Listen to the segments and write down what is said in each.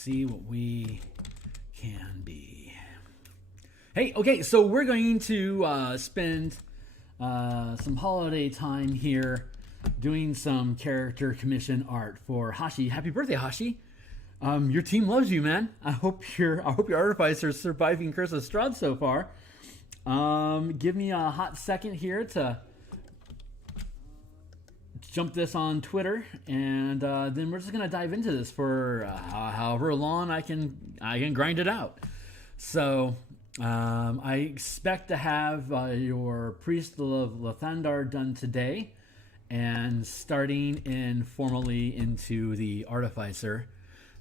see what we can be. Hey, okay, so we're going to spend some holiday time here doing some character commission art for Haschi. Happy birthday, Haschi! Your team loves you, man. I hope your artificer is surviving Curse of Strahd so far. Give me a hot second here to jump this on Twitter, and then we're just gonna dive into this for however long I can grind it out. So I expect to have your Priest of Lathandar done today, and starting in formally into the Artificer.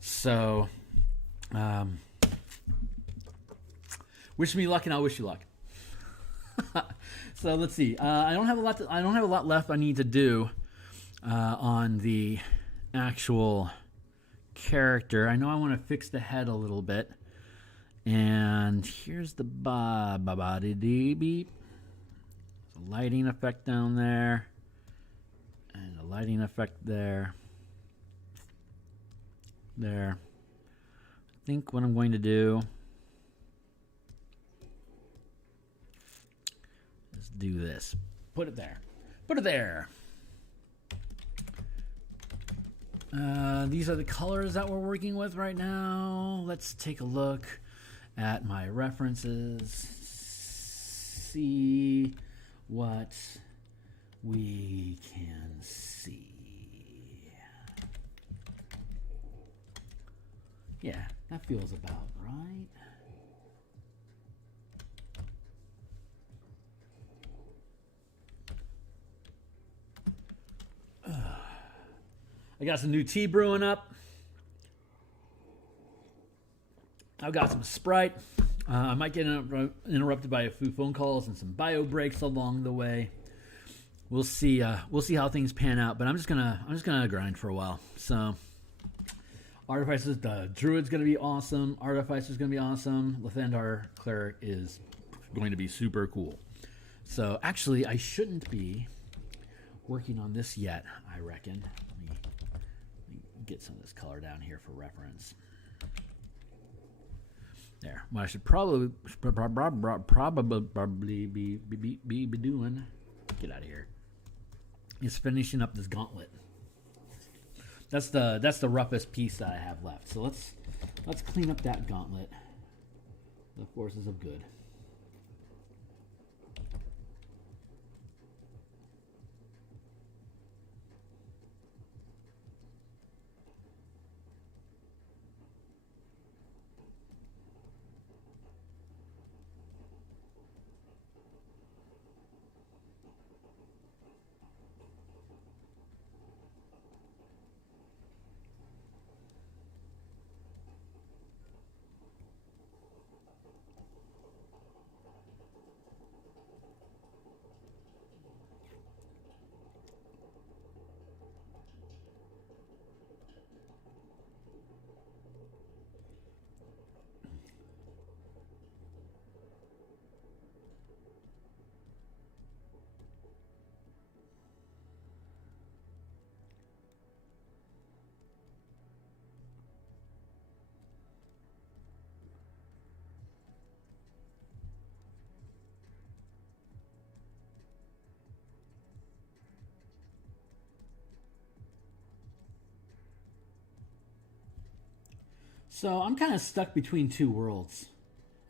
So wish me luck, and I'll wish you luck. So let's see. I don't have a lot left I need to do on the actual character. I know I want to fix the head a little bit. And here's the beep. A lighting effect down there. And a lighting effect there. There. I think what I'm going to do is do this. Put it there. Put it there. These are the colors that we're working with right now. Let's take a look at my references. See what we can see. Yeah, that feels about right. I got some new tea brewing up. I've got some Sprite. I might get interrupted by a few phone calls and some bio breaks along the way. We'll see. We'll see how things pan out. But I'm just gonna grind for a while. So, Artificer's the Druid's gonna be awesome. Artificer's gonna be awesome. Lathandar Cleric is going to be super cool. So actually, I shouldn't be working on this yet. I reckon. Let me get some of this color down here for reference. There. What I should probably be doing, get out of here, is finishing up this gauntlet. That's the roughest piece that I have left. So let's clean up that gauntlet. The forces of good. So I'm kind of stuck between two worlds.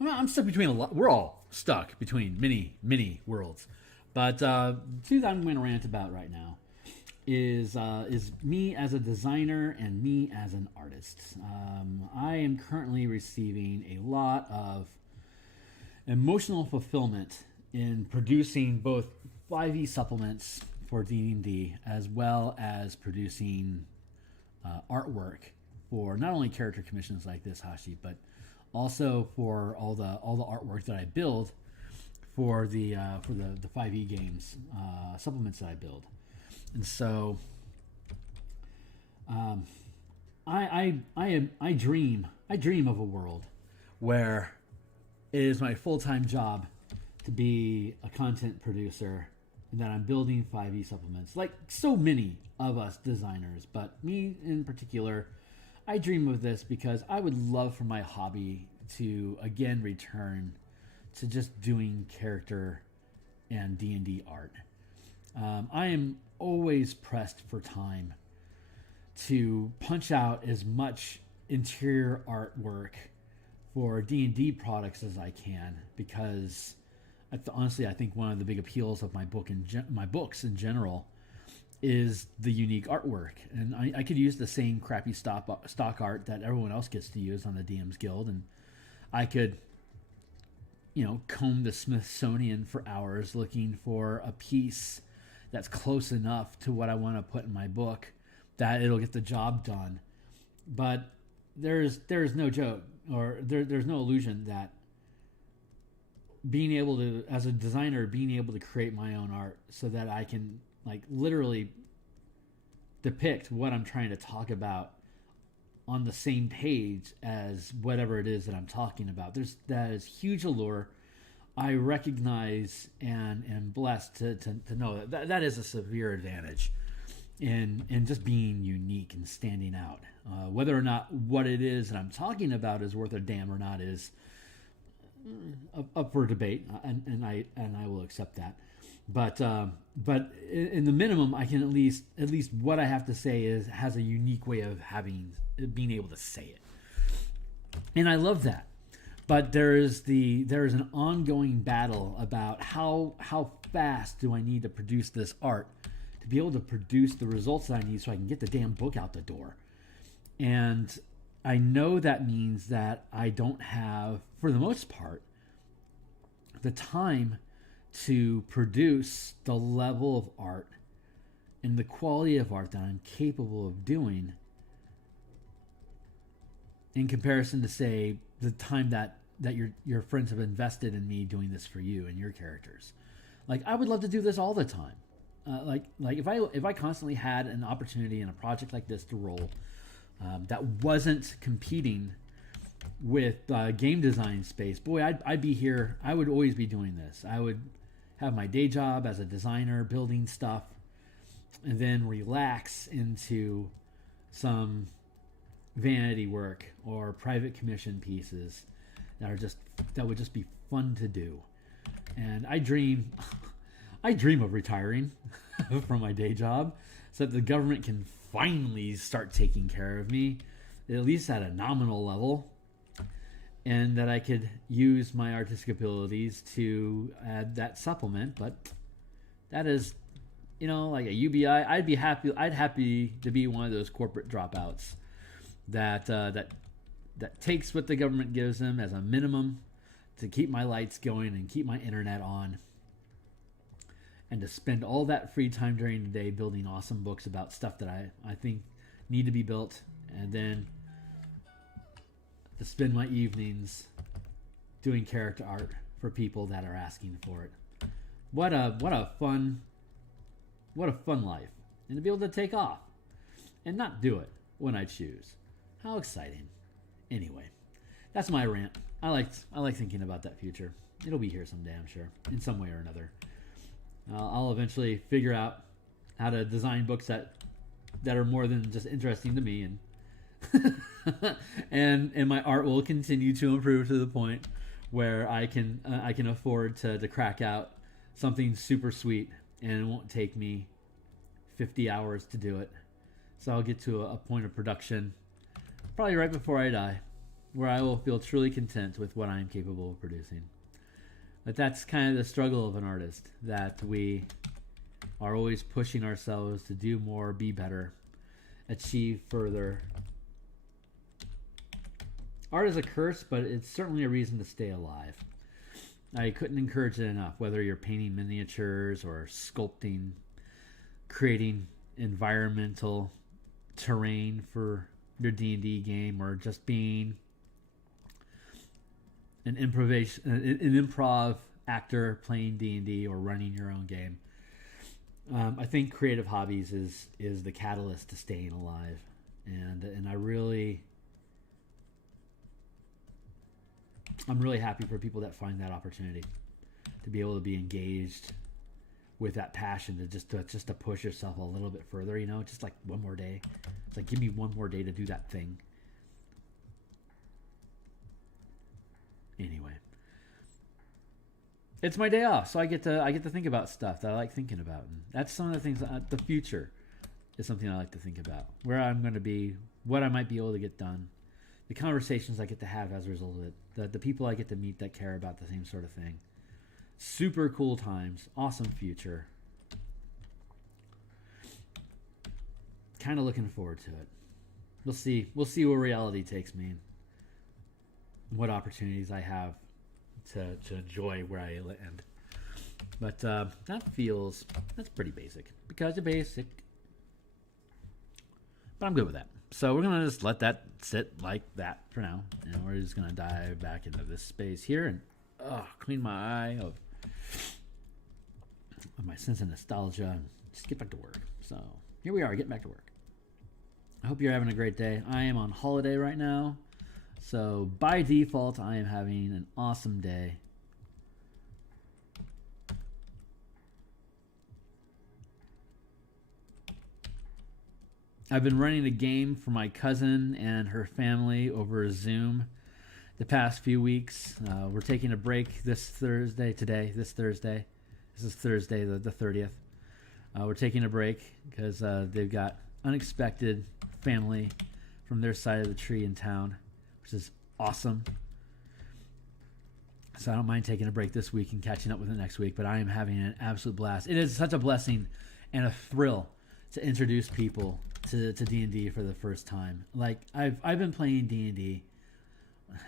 I'm stuck between a lot. We're all stuck between many worlds. But two that I'm going to rant about right now is me as a designer and me as an artist. I am currently receiving a lot of emotional fulfillment in producing both 5e supplements for D&D as well as producing artwork for not only character commissions like this, Haschi, but also for all the artwork that I build for the 5e games supplements that I build. And so I dream of a world where it is my full-time job to be a content producer and that I'm building 5e supplements like so many of us designers, but me in particular, I dream of this because I would love for my hobby to again return to just doing character and D&D art. I am always pressed for time to punch out as much interior artwork for D&D products as I can, because honestly, I think one of the big appeals of my books in general is the unique artwork. And I could use the same crappy stock art that everyone else gets to use on the DM's Guild, and I could, comb the Smithsonian for hours looking for a piece that's close enough to what I want to put in my book that it'll get the job done. But there's no joke, or there's no illusion that being able to, as a designer, being able to create my own art so that I can literally depict what I'm trying to talk about on the same page as whatever it is that I'm talking about. That is huge allure. I recognize and am blessed to know that is a severe advantage in just being unique and standing out. Whether or not what it is that I'm talking about is worth a damn or not is up for debate, and I will accept that. But in the minimum, I can at least what I have to say has a unique way of being able to say it, and I love that. But there is an ongoing battle about how fast do I need to produce this art to be able to produce the results that I need so I can get the damn book out the door. And I know that means that I don't have, for the most part, the time to produce the level of art and the quality of art that I'm capable of doing in comparison to, say, the time that your friends have invested in me doing this for you and your characters. I would love to do this all the time. If I constantly had an opportunity in a project like this to roll that wasn't competing with game design space, boy, I'd be here. I would always be doing this. I would have my day job as a designer, building stuff, and then relax into some vanity work or private commission pieces that would just be fun to do. And I dream of retiring from my day job so that the government can finally start taking care of me, at least at a nominal level, and that I could use my artistic abilities to add that supplement. But that is, like a UBI. I'd happy to be one of those corporate dropouts that takes what the government gives them as a minimum to keep my lights going and keep my internet on, and to spend all that free time during the day building awesome books about stuff that I think need to be built, and then to spend my evenings doing character art for people that are asking for it. What a fun life. And to be able to take off and not do it when I choose. How exciting. Anyway, that's my rant. I like thinking about that future. It'll be here someday, I'm sure, in some way or another. I'll eventually figure out how to design books that are more than just interesting to me, and my art will continue to improve to the point where I can afford to crack out something super sweet, and it won't take me 50 hours to do it. So I'll get to a point of production probably right before I die, where I will feel truly content with what I am capable of producing. But that's kind of the struggle of an artist, that we are always pushing ourselves to do more, be better, achieve further. Art is a curse, but it's certainly a reason to stay alive. I couldn't encourage it enough, whether you're painting miniatures or sculpting, creating environmental terrain for your D&D game, or just being an improv actor playing D&D or running your own game. I think creative hobbies is the catalyst to staying alive, and I'm really happy for people that find that opportunity to be able to be engaged with that passion to push yourself a little bit further. Just like one more day. It's like, give me one more day to do that thing, it's my day off, so I get to think about stuff that I like thinking about. And that's some of the things. The future is something I like to think about. Where I'm going to be, what I might be able to get done, the conversations I get to have as a result of it, the people I get to meet that care about the same sort of thing. Super cool times, awesome future. Kind of looking forward to it. We'll see. We'll see where reality takes me. What opportunities I have to enjoy where I land. But that's pretty basic. Because you're basic. But I'm good with that. So we're going to just let that sit like that for now. And we're just going to dive back into this space here and clean my eye of my sense of nostalgia and just get back to work. So here we are, getting back to work. I hope you're having a great day. I am on holiday right now. So by default, I am having an awesome day. I've been running a game for my cousin and her family over Zoom the past few weeks. We're taking a break this Thursday. This is Thursday, the 30th. We're taking a break because they've got unexpected family from their side of the tree in town, which is awesome. So I don't mind taking a break this week and catching up with it next week, but I am having an absolute blast. It is such a blessing and a thrill to introduce people to D&D for the first time. Like I've been playing D&D.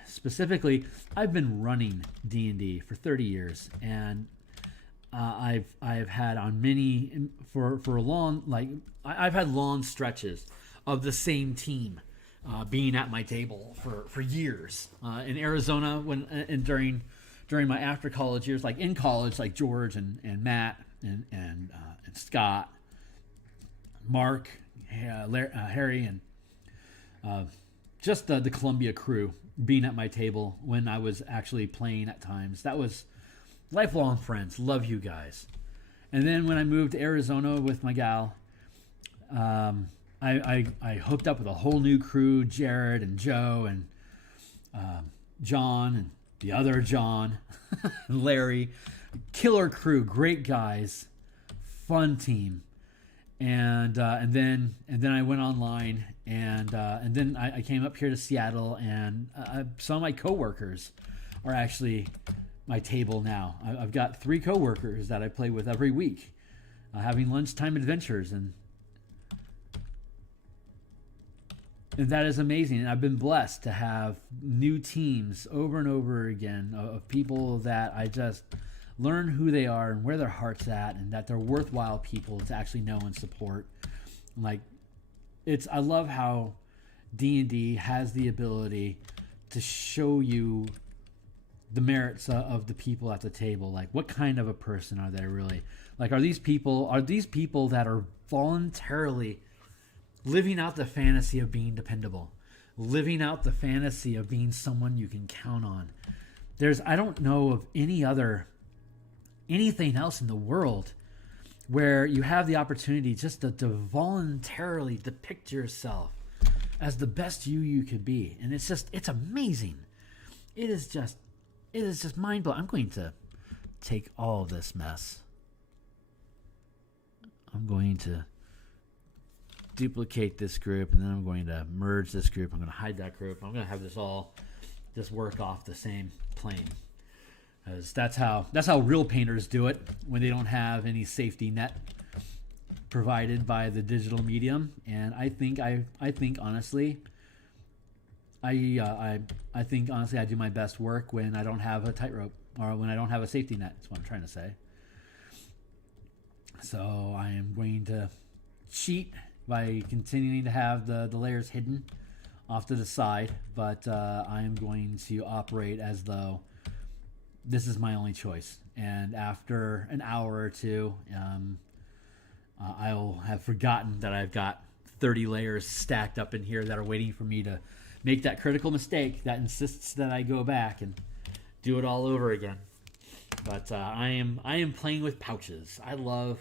Specifically, I've been running D&D for 30 years, and I've had on many for a long, like I've had long stretches of the same team being at my table for years. In Arizona, when and during my after college years, like in college, like George and Matt and Scott, Mark, Harry, and just the Columbia crew being at my table when I was actually playing at times. That was lifelong friends. Love you guys. And then when I moved to Arizona with my gal, I hooked up with a whole new crew, Jared and Joe and John and the other John, Larry. Killer crew, great guys, fun team. And then I went online, and then I came up here to Seattle, and some of my coworkers are actually my table now. I've got 3 coworkers that I play with every week, having lunchtime adventures, and that is amazing. And I've been blessed to have new teams over and over again of people that I just learn who they are and where their heart's at, and that they're worthwhile people to actually know and support. Like, I love how D&D has the ability to show you the merits of the people at the table. Like, what kind of a person are they really? Like, are these people that are voluntarily living out the fantasy of being dependable, living out the fantasy of being someone you can count on? I don't know of anything else in the world where you have the opportunity just to voluntarily depict yourself as the best you could be. And it's amazing. It is just mind-blowing. I'm going to take all this mess. I'm going to duplicate this group, and then I'm going to merge this group. I'm going to hide that group. I'm going to have this all just work off the same plane. As that's how real painters do it when they don't have any safety net provided by the digital medium. And I think honestly I do my best work when I don't have a tightrope, or when I don't have a safety net. That's what I'm trying to say. So I am going to cheat by continuing to have the layers hidden off to the side, but I am going to operate as though this is my only choice. And after an hour or two, I'll have forgotten that I've got 30 layers stacked up in here that are waiting for me to make that critical mistake that insists that I go back and do it all over again. But I am playing with pouches. I love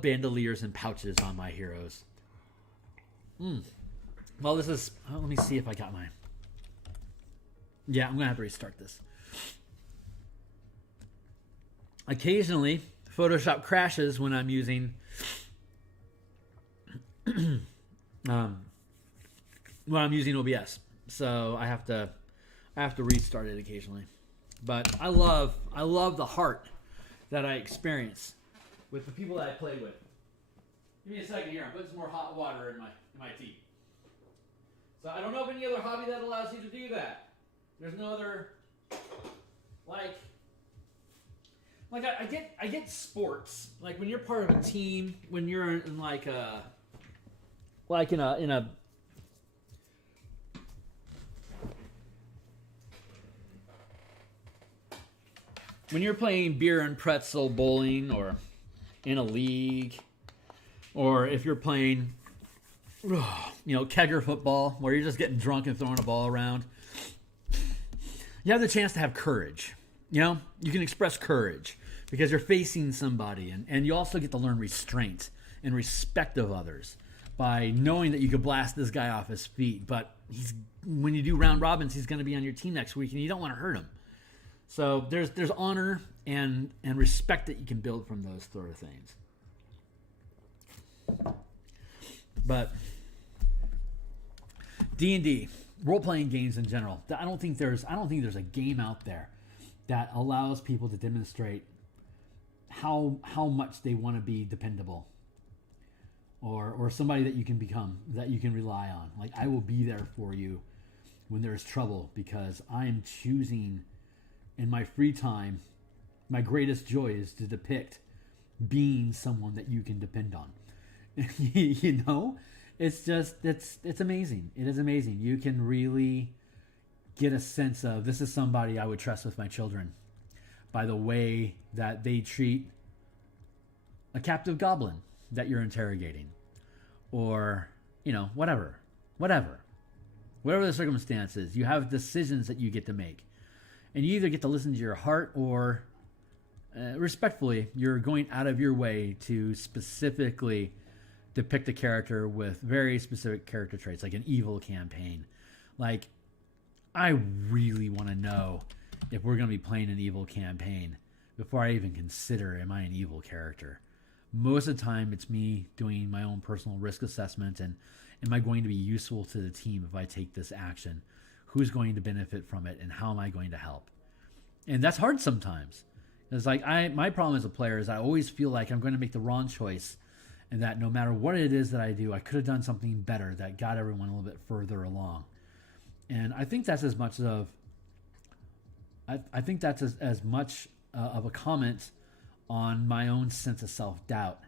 bandoliers and pouches on my heroes. Well, this is... let me see if I got mine. Yeah, I'm going to have to restart this. occasionally Photoshop crashes when I'm using when I'm using OBS. So I have to restart it occasionally. But I love the heart that I experience with the people that I play with. Give me a second here. I'm putting some more hot water in my tea. So I don't know of any other hobby that allows you to do that. There's no other like I get sports. Like when you're part of a team, when you're in like a when you're playing beer and pretzel bowling, or in a league, or if you're playing, kegger football, where you're just getting drunk and throwing a ball around, you have the chance to have courage. You can express courage because you're facing somebody, and you also get to learn restraint and respect of others by knowing that you could blast this guy off his feet, but when you do round robins, he's going to be on your team next week, and you don't want to hurt him. So there's honor and respect that you can build from those sort of things. But D&D, role-playing games in general, I don't think there's a game out there that allows people to demonstrate how much they want to be dependable, or somebody that you can become, that you can rely on. Like, I will be there for you when there's trouble, because I am choosing in my free time, my greatest joy is to depict being someone that you can depend on. It's amazing. It is amazing. You can really get a sense of, this is somebody I would trust with my children by the way that they treat a captive goblin that you're interrogating, or whatever the circumstances. You have decisions that you get to make. And you either get to listen to your heart, or respectfully, you're going out of your way to specifically depict a character with very specific character traits, like an evil campaign. Like, I really want to know if we're going to be playing an evil campaign before I even consider, am I an evil character? Most of the time, it's me doing my own personal risk assessment, and am I going to be useful to the team if I take this action? Who's going to benefit from it, and how am I going to help? And that's hard sometimes. It's like, my problem as a player is I always feel like I'm going to make the wrong choice, and that no matter what it is that I do, I could have done something better that got everyone a little bit further along. And I think that's as much of a comment on my own sense of self-doubt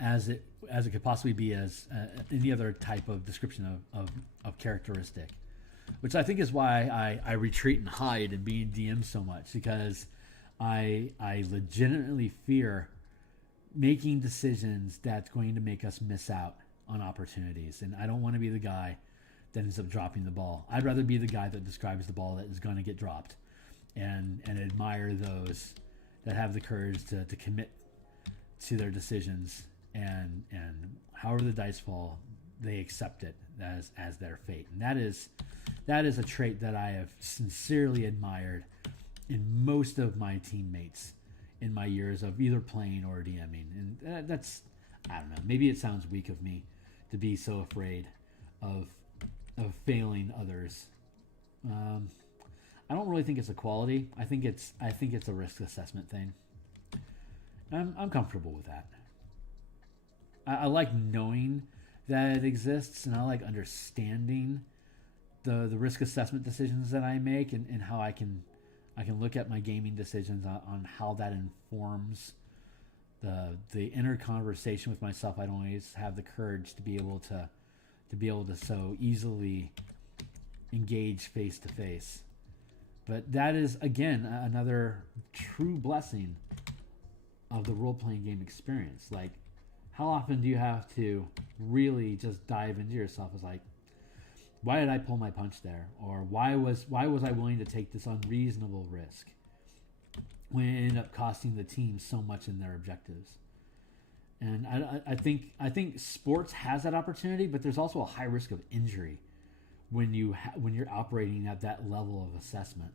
as it could possibly be as any other type of description of characteristic, which I think is why I retreat and hide in being DM so much, because I legitimately fear making decisions that's going to make us miss out on opportunities, and I don't want to be the guy that ends up dropping the ball. I'd rather be the guy that describes the ball that is going to get dropped, and admire those that have the courage to commit to their decisions, and however the dice fall, they accept it as their fate. And that is a trait that I have sincerely admired in most of my teammates in my years of either playing or DMing. And that's, I don't know, maybe it sounds weak of me to be so afraid of failing others. I don't really think it's a quality. I think it's a risk assessment thing. I'm comfortable with that. I like knowing that it exists, and I like understanding the risk assessment decisions that I make, and how I can look at my gaming decisions on how that informs the inner conversation with myself. I don't always have the courage to be able to so easily engage face to face. But that is, again, another true blessing of the role-playing game experience. Like, how often do you have to really just dive into yourself as like, why did I pull my punch there? Or why was I willing to take this unreasonable risk when it ended up costing the team so much in their objectives? And I think sports has that opportunity, but there's also a high risk of injury when you're operating at that level of assessment.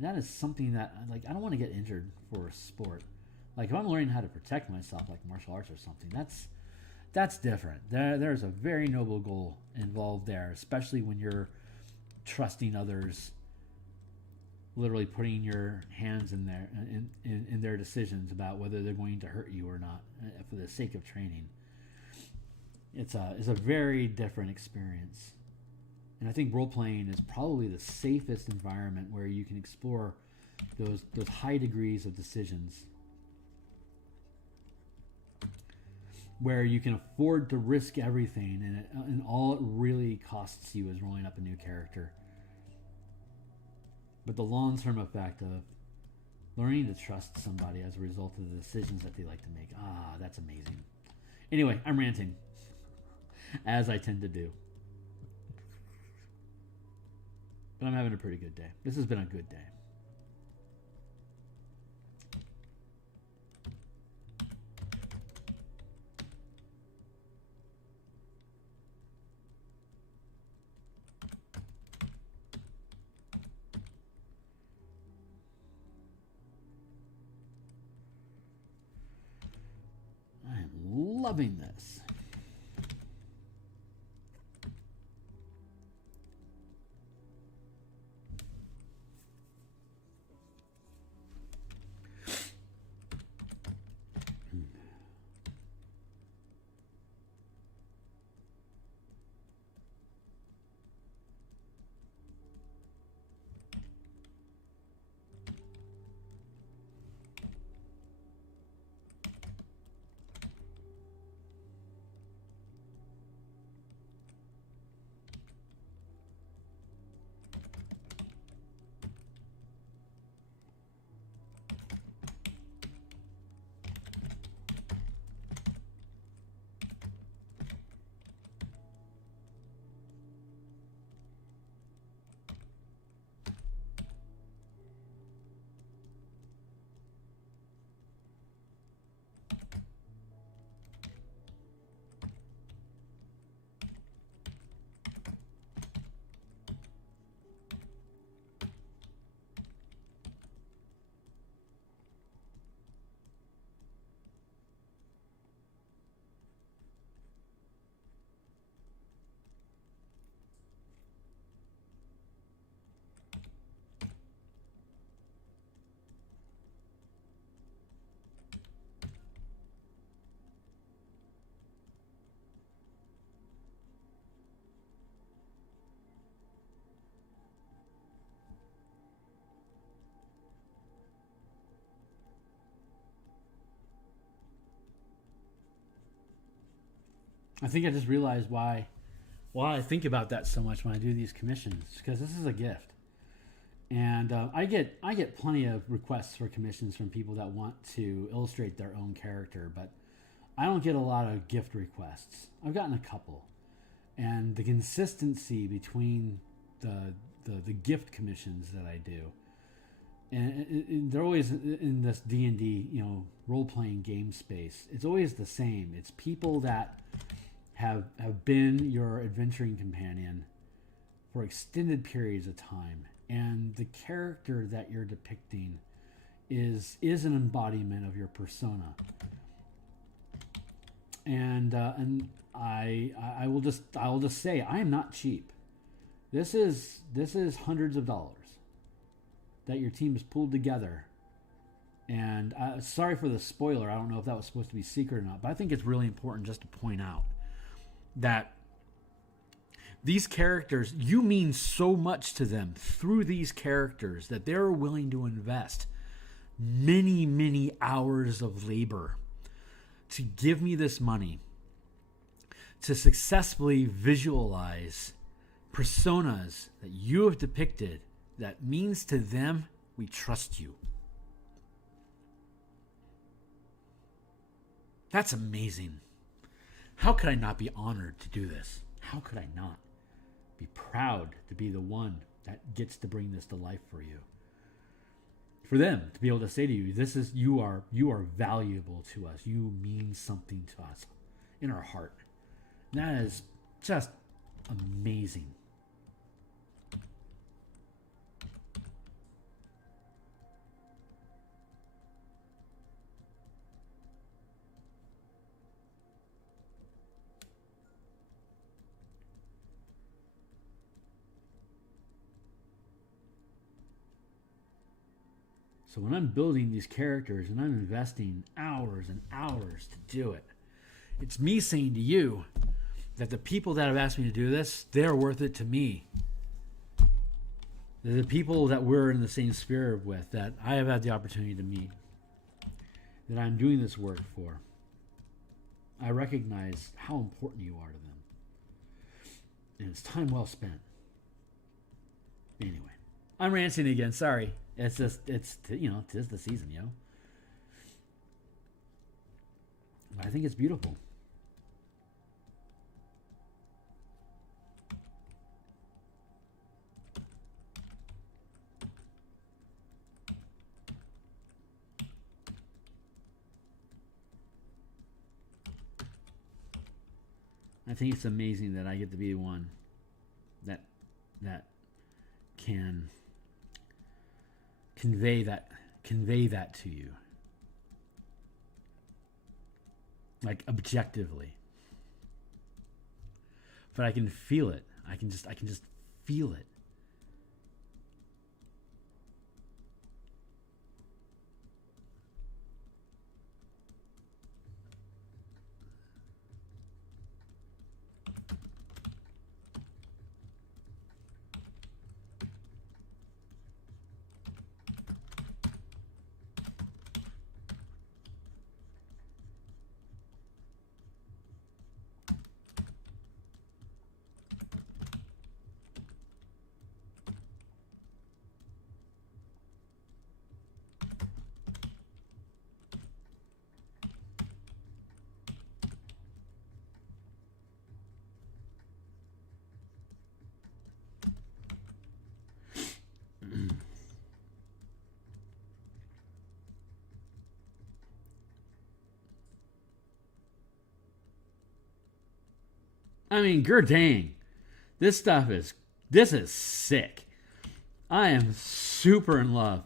And that is something that, like, I don't want to get injured for a sport. Like, if I'm learning how to protect myself, like martial arts or something, that's different. There's a very noble goal involved there, especially when you're trusting others, literally putting your hands in their decisions about whether they're going to hurt you or not for the sake of training. It's a very different experience. And I think role playing is probably the safest environment where you can explore those high degrees of decisions, where you can afford to risk everything, and all it really costs you is rolling up a new character. But the long-term effect of learning to trust somebody as a result of the decisions that they like to make, that's amazing. Anyway, I'm ranting, as I tend to do. But I'm having a pretty good day. This has been a good day. I am loving this. I think I just realized why I think about that so much when I do these commissions, because this is a gift, and I get plenty of requests for commissions from people that want to illustrate their own character, but I don't get a lot of gift requests. I've gotten a couple, and the consistency between the gift commissions that I do, and they're always in this D&D role playing game space. It's always the same. It's people that have been your adventuring companion for extended periods of time, and the character that you're depicting is an embodiment of your persona. And I will just say, I am not cheap. This is hundreds of dollars that your team has pulled together. And sorry for the spoiler. I don't know if that was supposed to be secret or not, but I think it's really important just to point out that these characters, you mean so much to them through these characters that they're willing to invest many, many hours of labor to give me this money to successfully visualize personas that you have depicted. That means to them, we trust you. That's amazing. How could I not be honored to do this? How could I not be proud to be the one that gets to bring this to life for you? For them to be able to say to you, you are valuable to us. You mean something to us in our heart. And that is just amazing. So when I'm building these characters and I'm investing hours and hours to do it, it's me saying to you that the people that have asked me to do this, they're worth it to me. They're the people that we're in the same sphere with, that I have had the opportunity to meet, that I'm doing this work for. I recognize how important you are to them. And it's time well spent. Anyway, I'm ranting again. Sorry. It's just, tis the season, But I think it's beautiful. I think it's amazing that I get to be one that can convey that to you, like objectively. But I can feel it. I can just feel it. I mean, dang. This is sick. I am super in love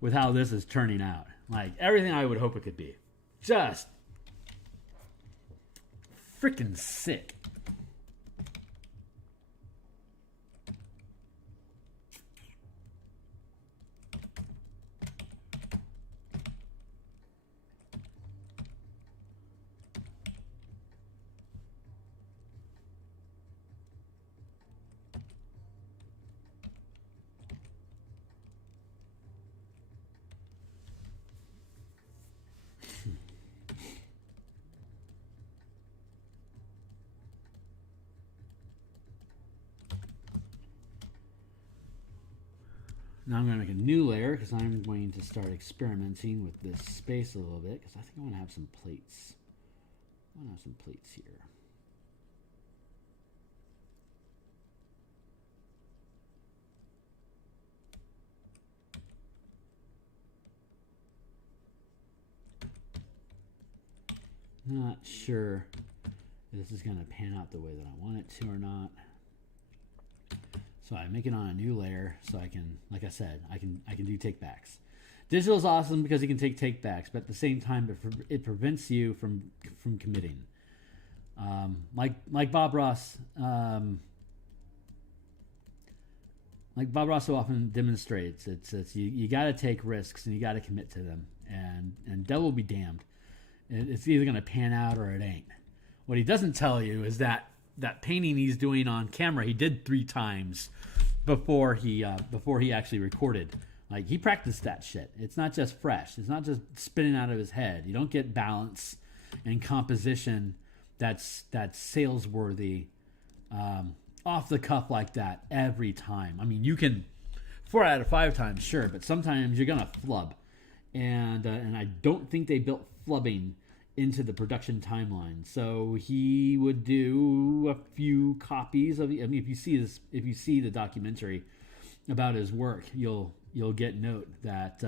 with how this is turning out. Like, everything I would hope it could be. Just freaking sick. Now I'm going to make a new layer because I'm going to start experimenting with this space a little bit because I think I want to have some plates. I want to have some plates here. Not sure if this is going to pan out the way that I want it to or not. So I make it on a new layer so I can, like I said, I can do take-backs. Digital is awesome because you can take take-backs, but at the same time, it prevents you from committing. Like Bob Ross, so often demonstrates, it's you got to take risks and you got to commit to them, and devil be damned, it's either going to pan out or it ain't. What he doesn't tell you is that painting he's doing on camera, he did 3 times before he actually recorded. Like, he practiced that shit. It's not just fresh. It's not just spinning out of his head. You don't get balance and composition that's sales worthy off the cuff like that every time. I mean, you can 4 out of 5 times, sure, but sometimes you're gonna flub, and I don't think they built flubbing into the production timeline. So he would do a few copies of. I mean, if you see the documentary about his work, you'll get note that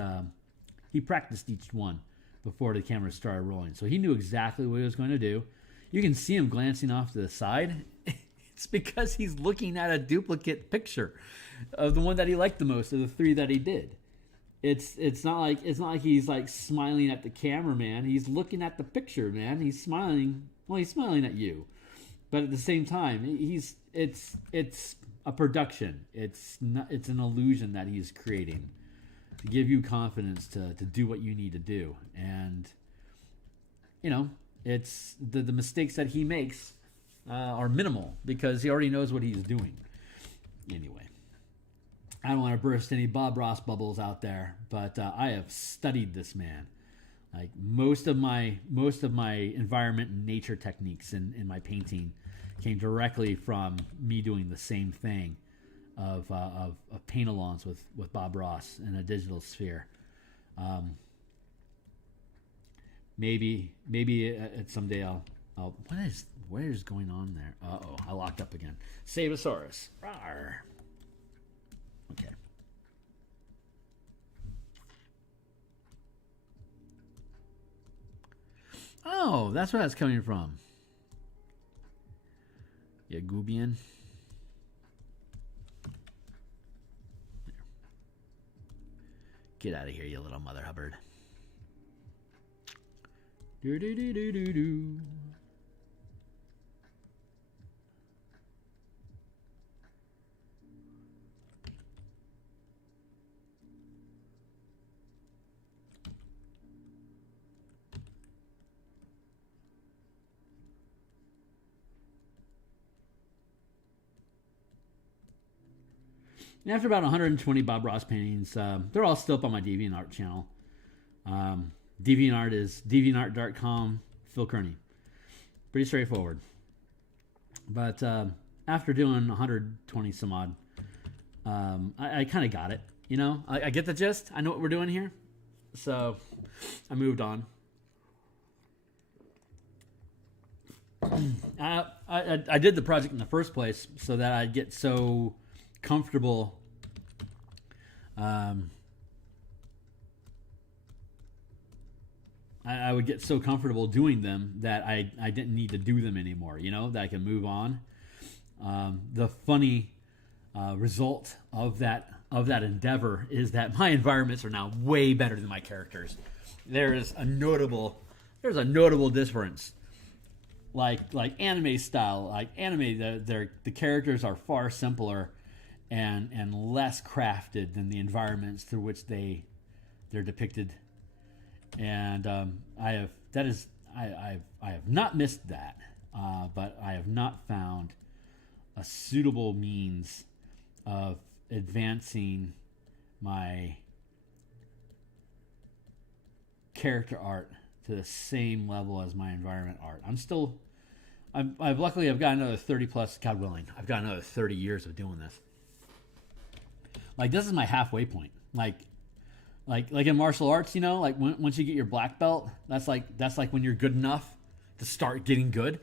he practiced each one before the camera started rolling. So he knew exactly what he was going to do. You can see him glancing off to the side. It's because he's looking at a duplicate picture of the one that he liked the most of the 3 that he did. It's not like he's like smiling at the cameraman. He's looking at the picture, man. He's smiling. Well, he's smiling at you, but at the same time, it's a production. It's an illusion that he's creating. to give you confidence to do what you need to do. And, it's the mistakes that he makes are minimal because he already knows what he's doing. Anyway, I don't want to burst any Bob Ross bubbles out there, but I have studied this man. Like most of my environment and nature techniques in my painting came directly from me doing the same thing of paint-alongs with Bob Ross in a digital sphere. Maybe someday I'll what is going on there? Uh-oh, I locked up again. Sabosaurus. Rawr. Okay. Oh, that's where that's coming from. Yeah, Goobian. Get out of here, you little Mother Hubbard. Do do do do do do. And after about 120 Bob Ross paintings, they're all still up on my DeviantArt channel. DeviantArt is deviantart.com, Phil Kearney. Pretty straightforward. But after doing 120 some odd, I kind of got it. I get the gist. I know what we're doing here. So I moved on. I did the project in the first place so that I'd get so comfortable I would get so comfortable doing them that I didn't need to do them anymore, that I can move on. The funny result of that endeavor is that my environments are now way better than my characters. There's a notable difference. Like anime style, the characters are far simpler and less crafted than the environments through which they're depicted. And I have not missed that, but I have not found a suitable means of advancing my character art to the same level as my environment art. Luckily I've got another 30 plus, God willing, I've got another 30 years of doing this. Like, this is my halfway point. Like in martial arts, once you get your black belt, that's like when you're good enough to start getting good.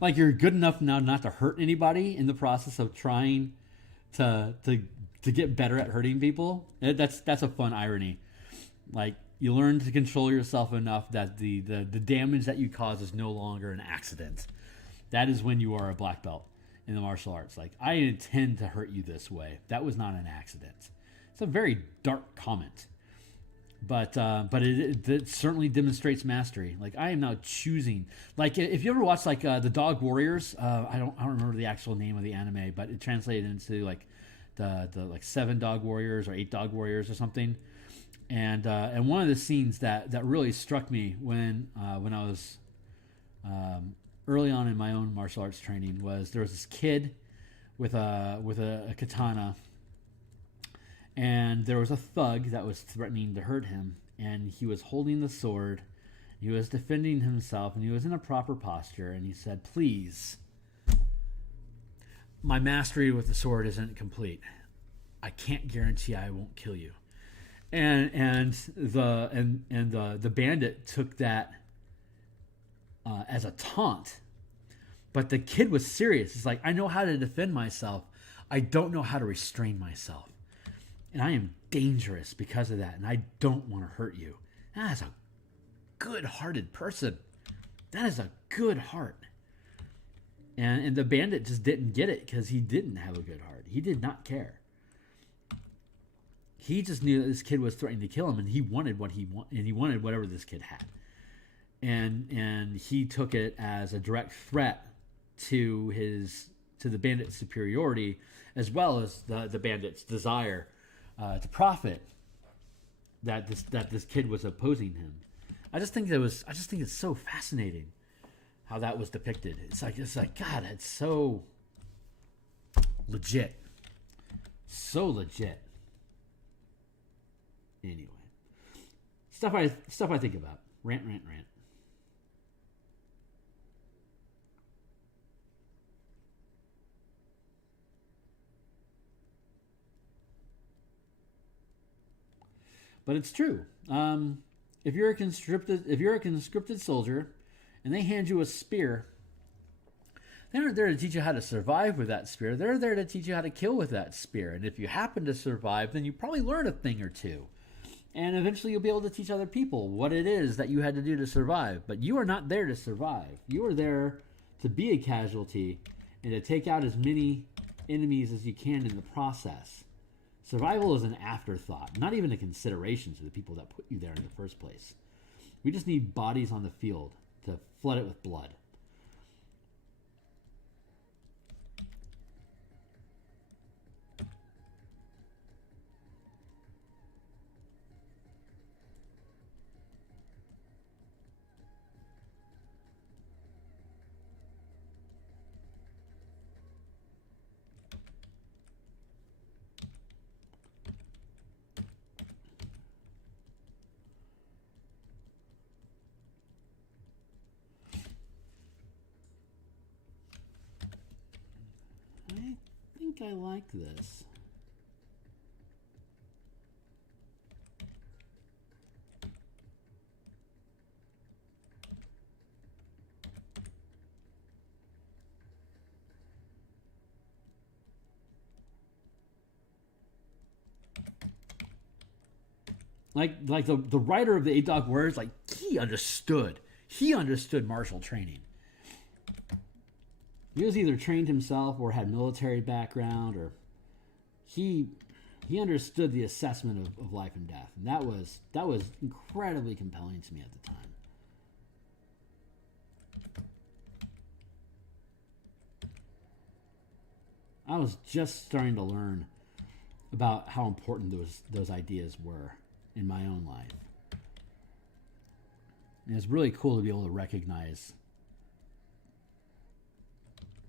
Like, you're good enough now not to hurt anybody in the process of trying to get better at hurting people. That's a fun irony. Like, you learn to control yourself enough that the damage that you cause is no longer an accident. That is when you are a black belt in the martial arts. Like, I intend to hurt you this way. That was not an accident. It's a very dark comment, but it certainly demonstrates mastery. Like, I am now choosing. Like, if you ever watch the Dog Warriors, I don't remember the actual name of the anime, but it translated into the 7 Dog Warriors or 8 Dog Warriors or something. And one of the scenes that really struck me when I was early on in my own martial arts training was there was this kid with a katana, and there was a thug that was threatening to hurt him, and he was holding the sword, he was defending himself, and he was in a proper posture, and he said, "Please, my mastery with the sword isn't complete. I can't guarantee I won't kill you." And the bandit took that as a taunt, but the kid was serious. He's like, "I know how to defend myself. I don't know how to restrain myself, and I am dangerous because of that. And I don't want to hurt you." That is a good-hearted person. That is a good heart. And the bandit just didn't get it because he didn't have a good heart. He did not care. He just knew that this kid was threatening to kill him, and he wanted he wanted whatever this kid had, and he took it as a direct threat to the bandit's superiority, as well as the bandit's desire to profit that this kid was opposing him. I just think it's so fascinating how that was depicted. It's like God, it's so legit. So legit. Anyway. Stuff I think about. Rant. But it's true. If you're a conscripted soldier, and they hand you a spear, they aren't there to teach you how to survive with that spear. They're there to teach you how to kill with that spear. And if you happen to survive, then you probably learn a thing or two. And eventually you'll be able to teach other people what it is that you had to do to survive. But you are not there to survive. You are there to be a casualty and to take out as many enemies as you can in the process. Survival is an afterthought, not even a consideration to the people that put you there in the first place. We just need bodies on the field to flood it with blood. I think I like this. Like the writer of the Eight Dog Words, like he understood martial training. He was either trained himself or had military background, or he understood the assessment of life and death, and that was incredibly compelling to me at the time. I was just starting to learn about how important those ideas were in my own life. And it's really cool to be able to recognize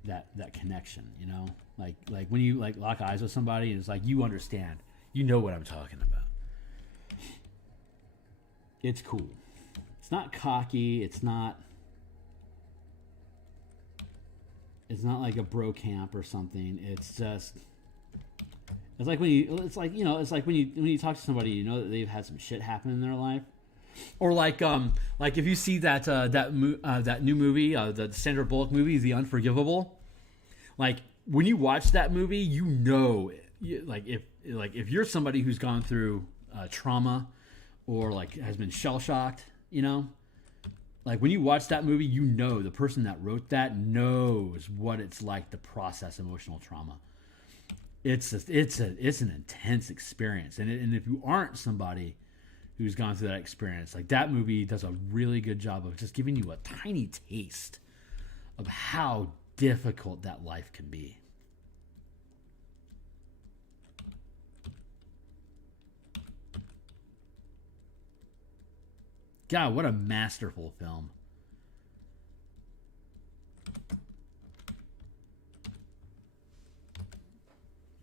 that connection, you know? Like when you like lock eyes with somebody, it's like you understand. You know what I'm talking about. It's cool. It's not cocky, it's not like a bro camp or something. It's like when you talk to somebody, you know that they've had some shit happen in their life, or like if you see that new movie, the Sandra Bullock movie, The Unforgivable. Like when you watch that movie, you know, if you're somebody who's gone through trauma or like has been shell shocked, you know. Like when you watch that movie, you know the person that wrote that knows what it's like to process emotional trauma. It's an intense experience, and if you aren't somebody who's gone through that experience, like that movie does a really good job of just giving you a tiny taste of how difficult that life can be. God, what a masterful film.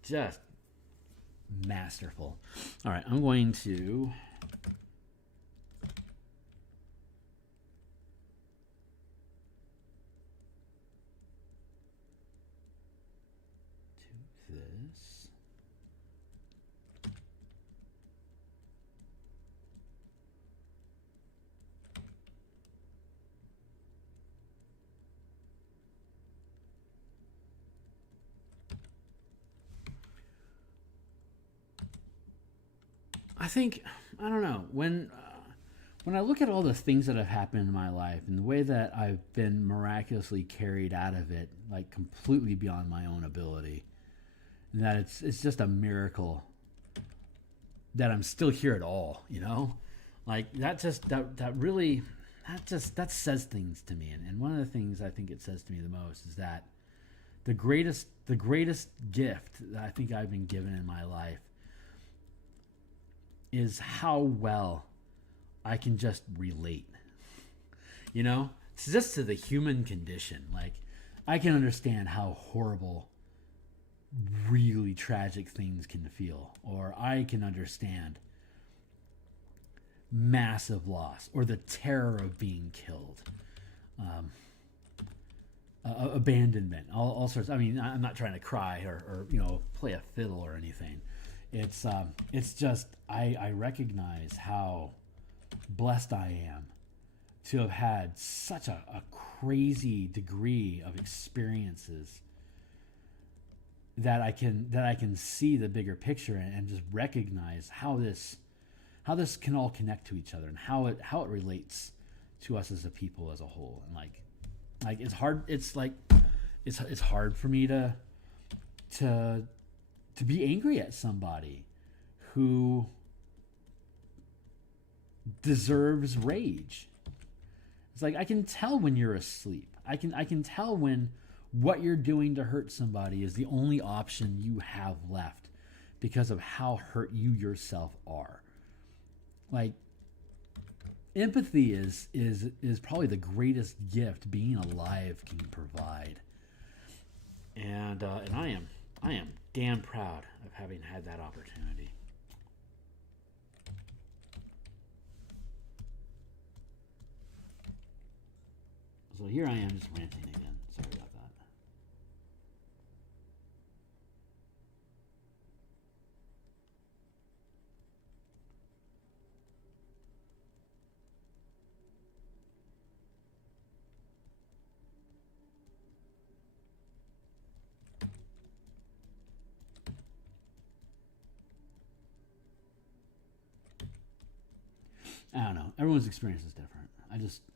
Just masterful. All right, I'm going to do this. I don't know, when I look at all the things that have happened in my life and the way that I've been miraculously carried out of it, like completely beyond my own ability, and that it's just a miracle that I'm still here at all, you know, like that says things to me, and one of the things I think it says to me the most is that the greatest gift that I think I've been given in my life is how well I can just relate. You know, it's just to the human condition. Like, I can understand how horrible, really tragic things can feel, or I can understand massive loss or the terror of being killed, abandonment, all sorts. I mean, I'm not trying to cry or play a fiddle or anything. It's just I recognize how blessed I am to have had such a crazy degree of experiences that I can see the bigger picture and just recognize how this can all connect to each other and how it relates to us as a people as a whole. And like it's hard. It's like it's hard for me to be angry at somebody who deserves rage. It's like I can tell when you're asleep. I can tell when what you're doing to hurt somebody is the only option you have left because of how hurt you yourself are. Like, empathy is probably the greatest gift being alive can provide. And I am damn proud of having had that opportunity. So here I am just ranting again. Sorry about that. I don't know. Everyone's experience is different.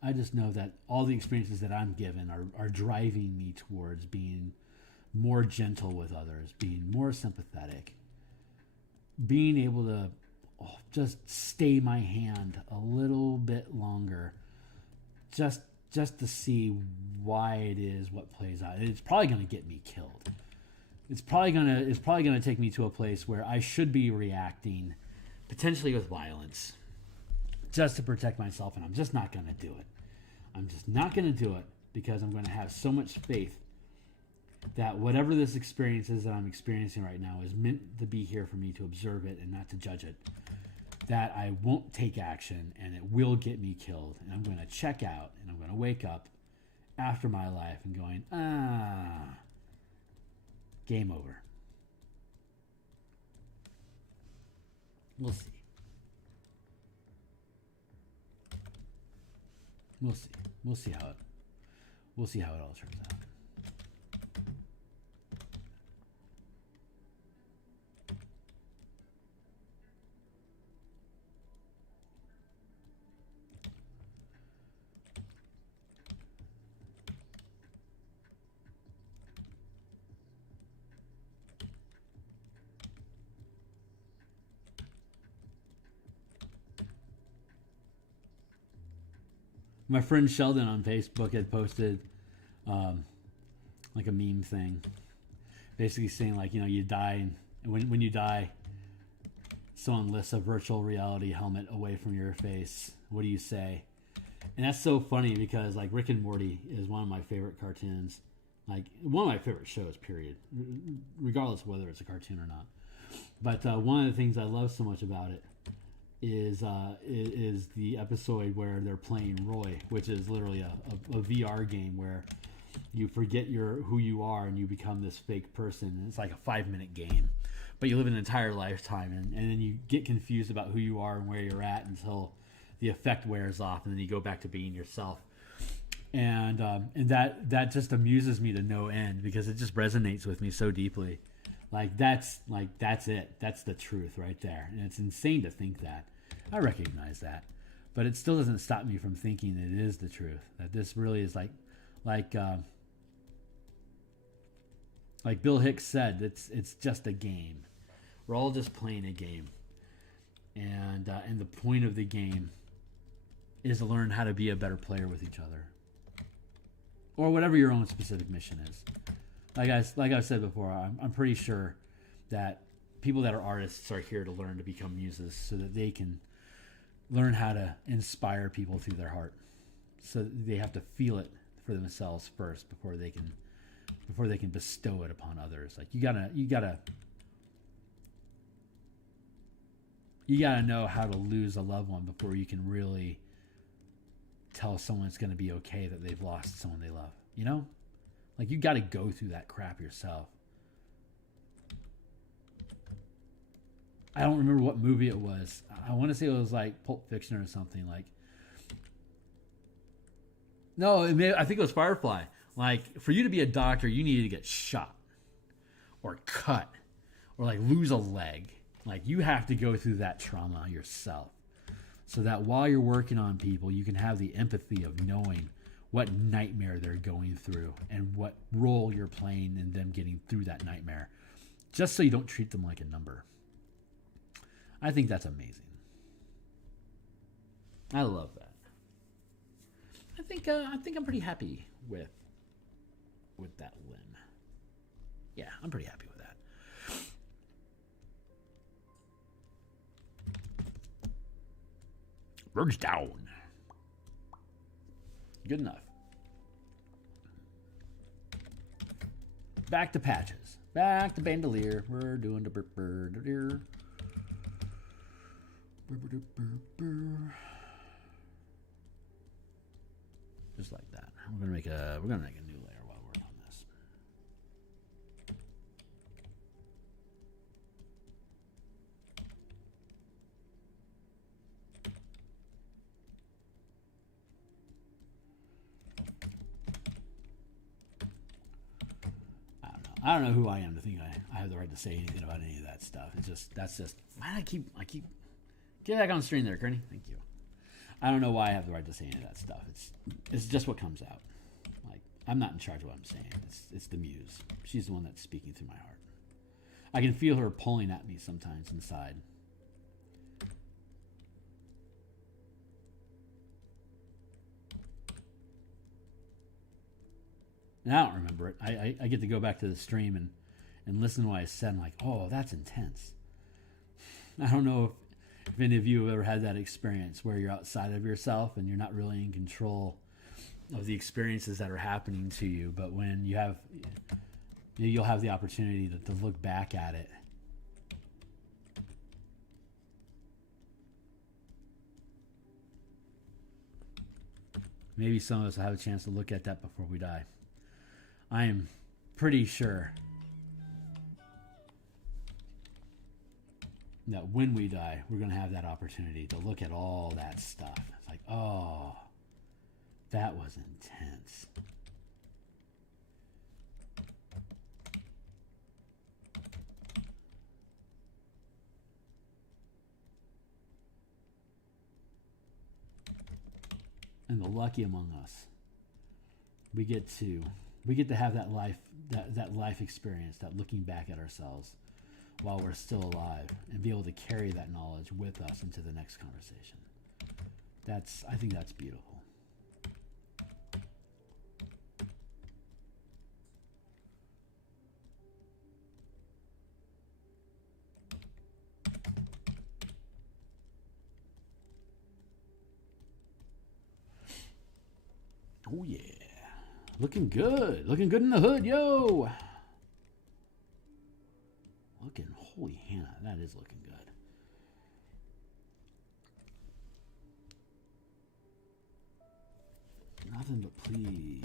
I just know that all the experiences that I'm given are driving me towards being more gentle with others, being more sympathetic, being able to just stay my hand a little bit longer, just to see why it is what plays out. It's probably going to get me killed. It's probably gonna take me to a place where I should be reacting, potentially with violence, just to protect myself, and I'm just not going to do it. I'm just not going to do it because I'm going to have so much faith that whatever this experience is that I'm experiencing right now is meant to be here for me to observe it and not to judge it. That I won't take action and it will get me killed, and I'm going to check out and I'm going to wake up after my life and going, game over. We'll see. We'll see how it all turns out. My friend Sheldon on Facebook had posted like a meme thing, basically saying like, you die, and when you die, someone lifts a virtual reality helmet away from your face. What do you say? And that's so funny because like Rick and Morty is one of my favorite cartoons, like one of my favorite shows, period, regardless of whether it's a cartoon or not. But one of the things I love so much about it is the episode where they're playing Roy, which is literally a VR game where you forget who you are and you become this fake person. And it's like a 5-minute game, but you live an entire lifetime, and then you get confused about who you are and where you're at until the effect wears off, and then you go back to being yourself. And that just amuses me to no end because it just resonates with me so deeply. That's it. That's the truth right there. And it's insane to think that. I recognize that. But it still doesn't stop me from thinking that it is the truth. That this really is like Bill Hicks said, it's just a game. We're all just playing a game. And the point of the game is to learn how to be a better player with each other. Or whatever your own specific mission is. Like I've said before, I'm pretty sure that people that are artists are here to learn to become muses so that they can learn how to inspire people through their heart. So they have to feel it for themselves first before they can bestow it upon others. Like you gotta know how to lose a loved one before you can really tell someone it's going to be okay that they've lost someone they love. You know, like you got to go through that crap yourself. I don't remember what movie it was. I want to say it was like Pulp Fiction or something. Like, no, I think it was Firefly. Like, for you to be a doctor, you needed to get shot or cut or like lose a leg. Like, you have to go through that trauma yourself so that while you're working on people, you can have the empathy of knowing what nightmare they're going through and what role you're playing in them getting through that nightmare, just so you don't treat them like a number. I think that's amazing. I love that. I think I'm pretty happy with that limb. Yeah, I'm pretty happy with that. Birds down. Good enough. Back to patches. Back to bandolier. We're doing the bird. Just like that. We're gonna make a new layer while we're on this. I don't know who I am to think I have the right to say anything about any of that stuff. That's just why I keep get back on stream there, Kearney. Thank you. I don't know why I have the right to say any of that stuff. It's just what comes out. Like, I'm not in charge of what I'm saying. It's the muse. She's the one that's speaking through my heart. I can feel her pulling at me sometimes inside. And I don't remember it. I get to go back to the stream and listen to what I said. I'm like, oh, that's intense. I don't know if any of you have ever had that experience where you're outside of yourself and you're not really in control of the experiences that are happening to you. But when you'll have the opportunity to look back at it. Maybe some of us will have a chance to look at that before we die. I am pretty sure that when we die, we're going to have that opportunity to look at all that stuff. It's like, oh, that was intense. And the lucky among us, we get to have that life experience, that looking back at ourselves while we're still alive, and be able to carry that knowledge with us into the next conversation. I think that's beautiful. Oh yeah. Looking good in the hood, yo. Holy Hannah, that is looking good. Nothing but pleased.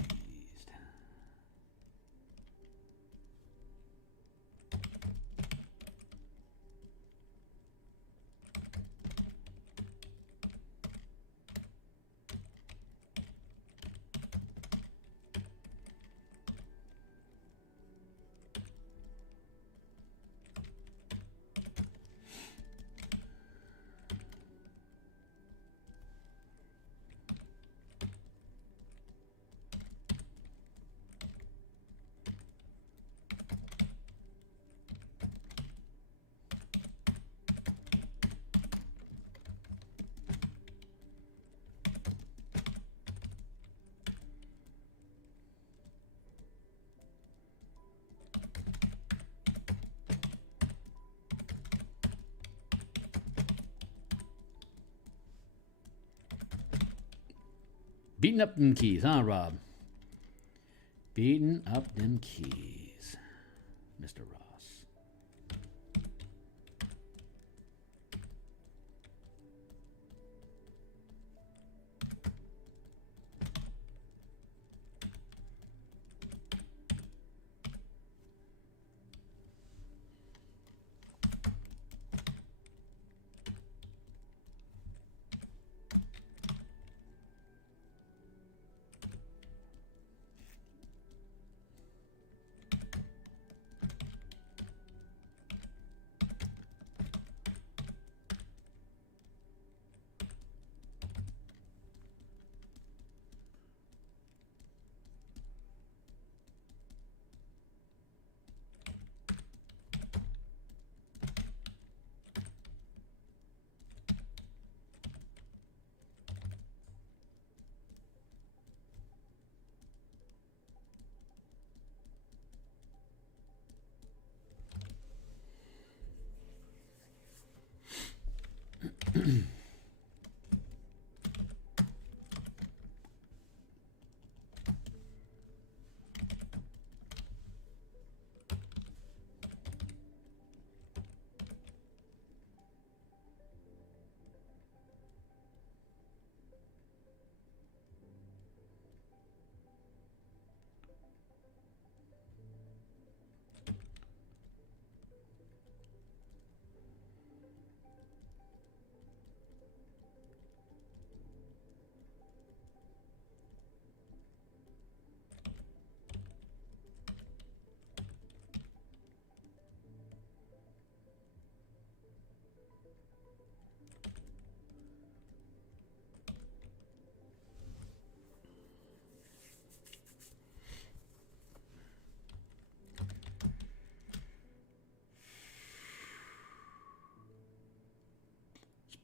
Beating up them keys, huh, Rob? Beating up them keys, Mr. Ross.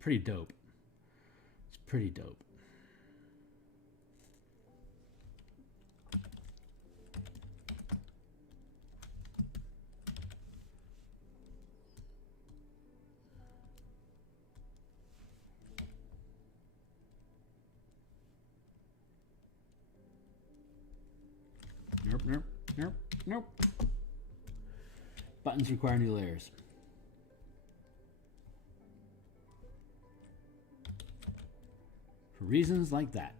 Pretty dope. It's pretty dope. Nope, nope, nope, nope. Buttons require new layers. For reasons like that.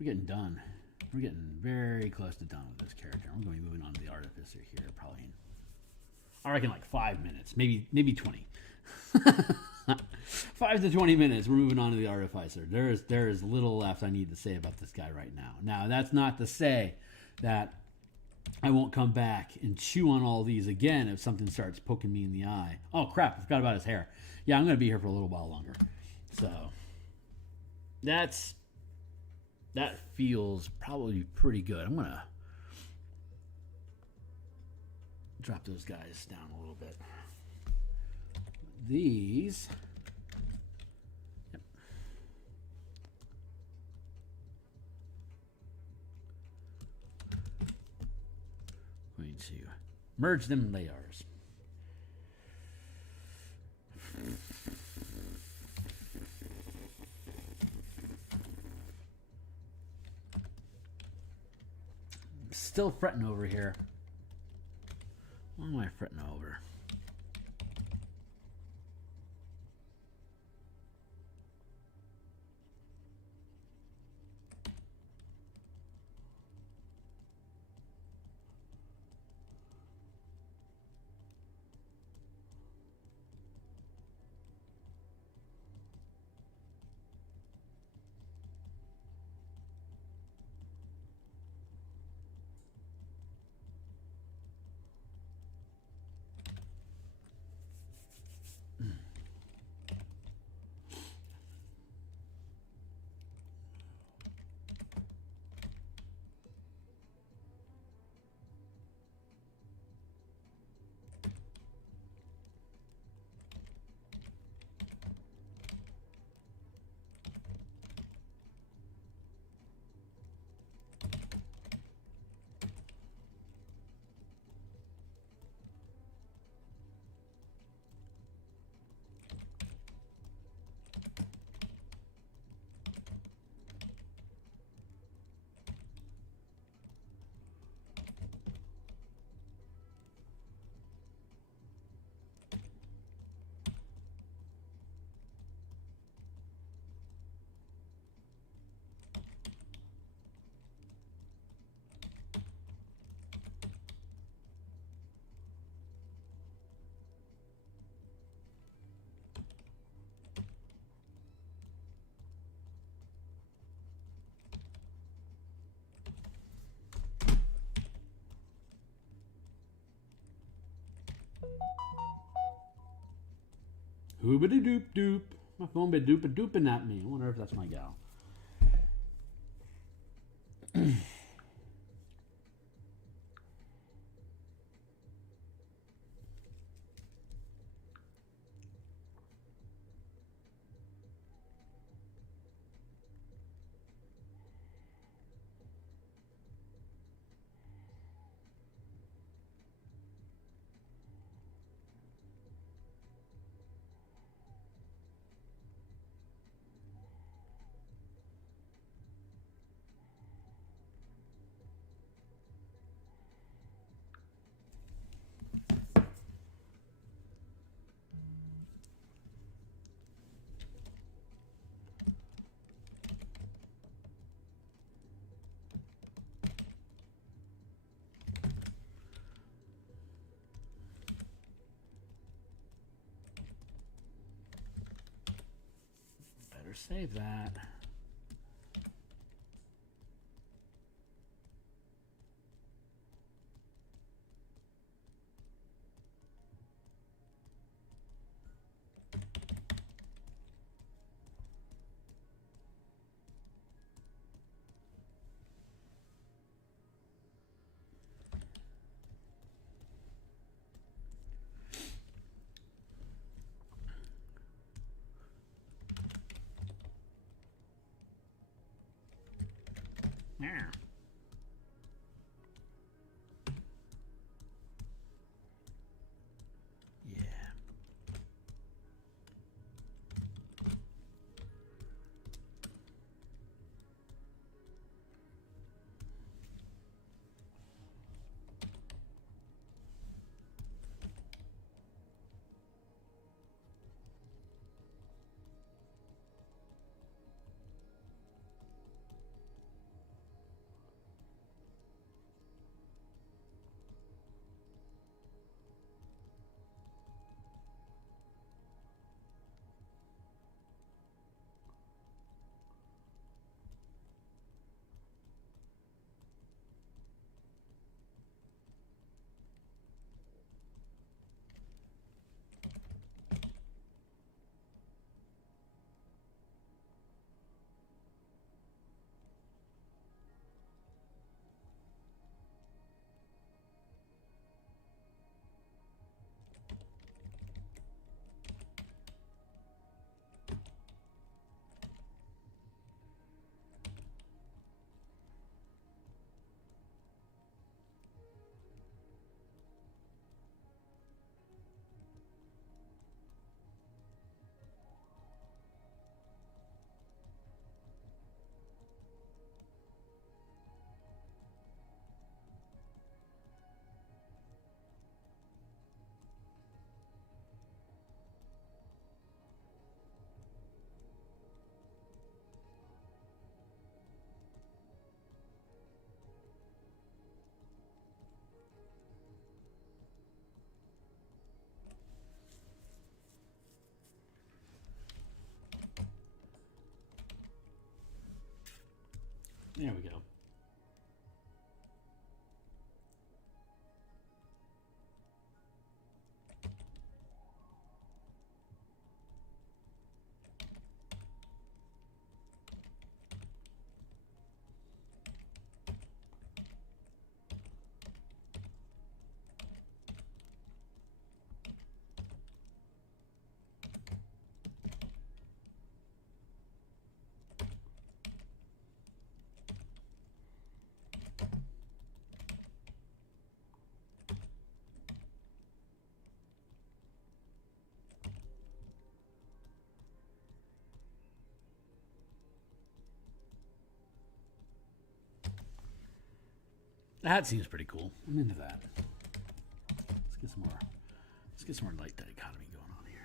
We're getting done. We're getting very close to done with this character. I'm going to be moving on to the artificer here, probably. I reckon like 5 minutes, maybe 20. 5 to 20 minutes. We're moving on to the artificer. There is little left I need to say about this guy right now. Now, that's not to say that I won't come back and chew on all these again if something starts poking me in the eye. Oh crap! I forgot about his hair. Yeah, I'm going to be here for a little while longer. So that feels probably pretty good. I'm going to drop those guys down a little bit. these. Yep. Going to merge them layers. Still fretting over here. What am I fretting over? Hoobity doop doop. My phone be dooping dooping at me. I wonder if that's my gal. Better save that. Yeah. Yeah. There we go. That seems pretty cool. I'm into that. Let's get some more. Let's get some more light dichotomy going on here.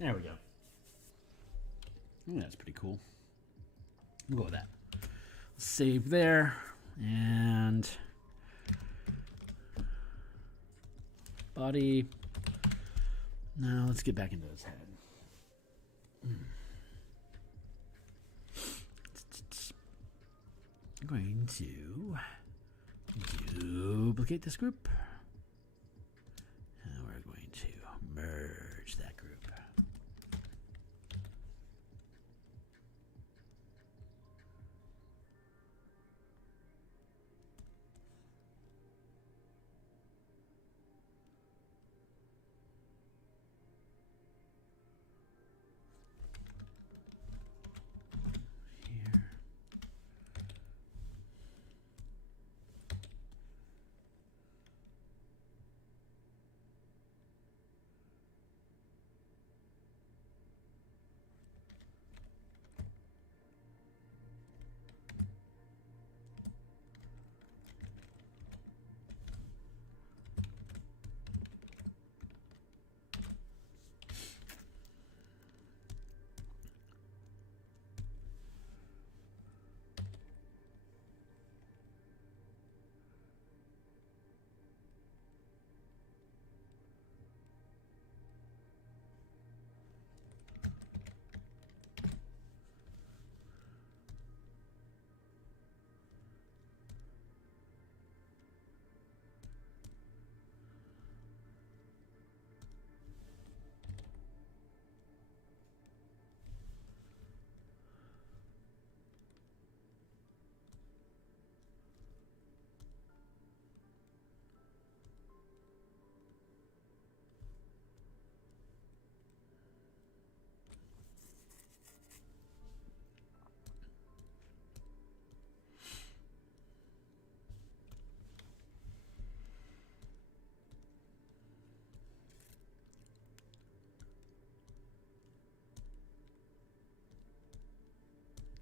There we go. That's pretty cool. We'll go with that. Save there. And body. Now let's get back into his head. I'm going to duplicate this group. And we're going to merge that group.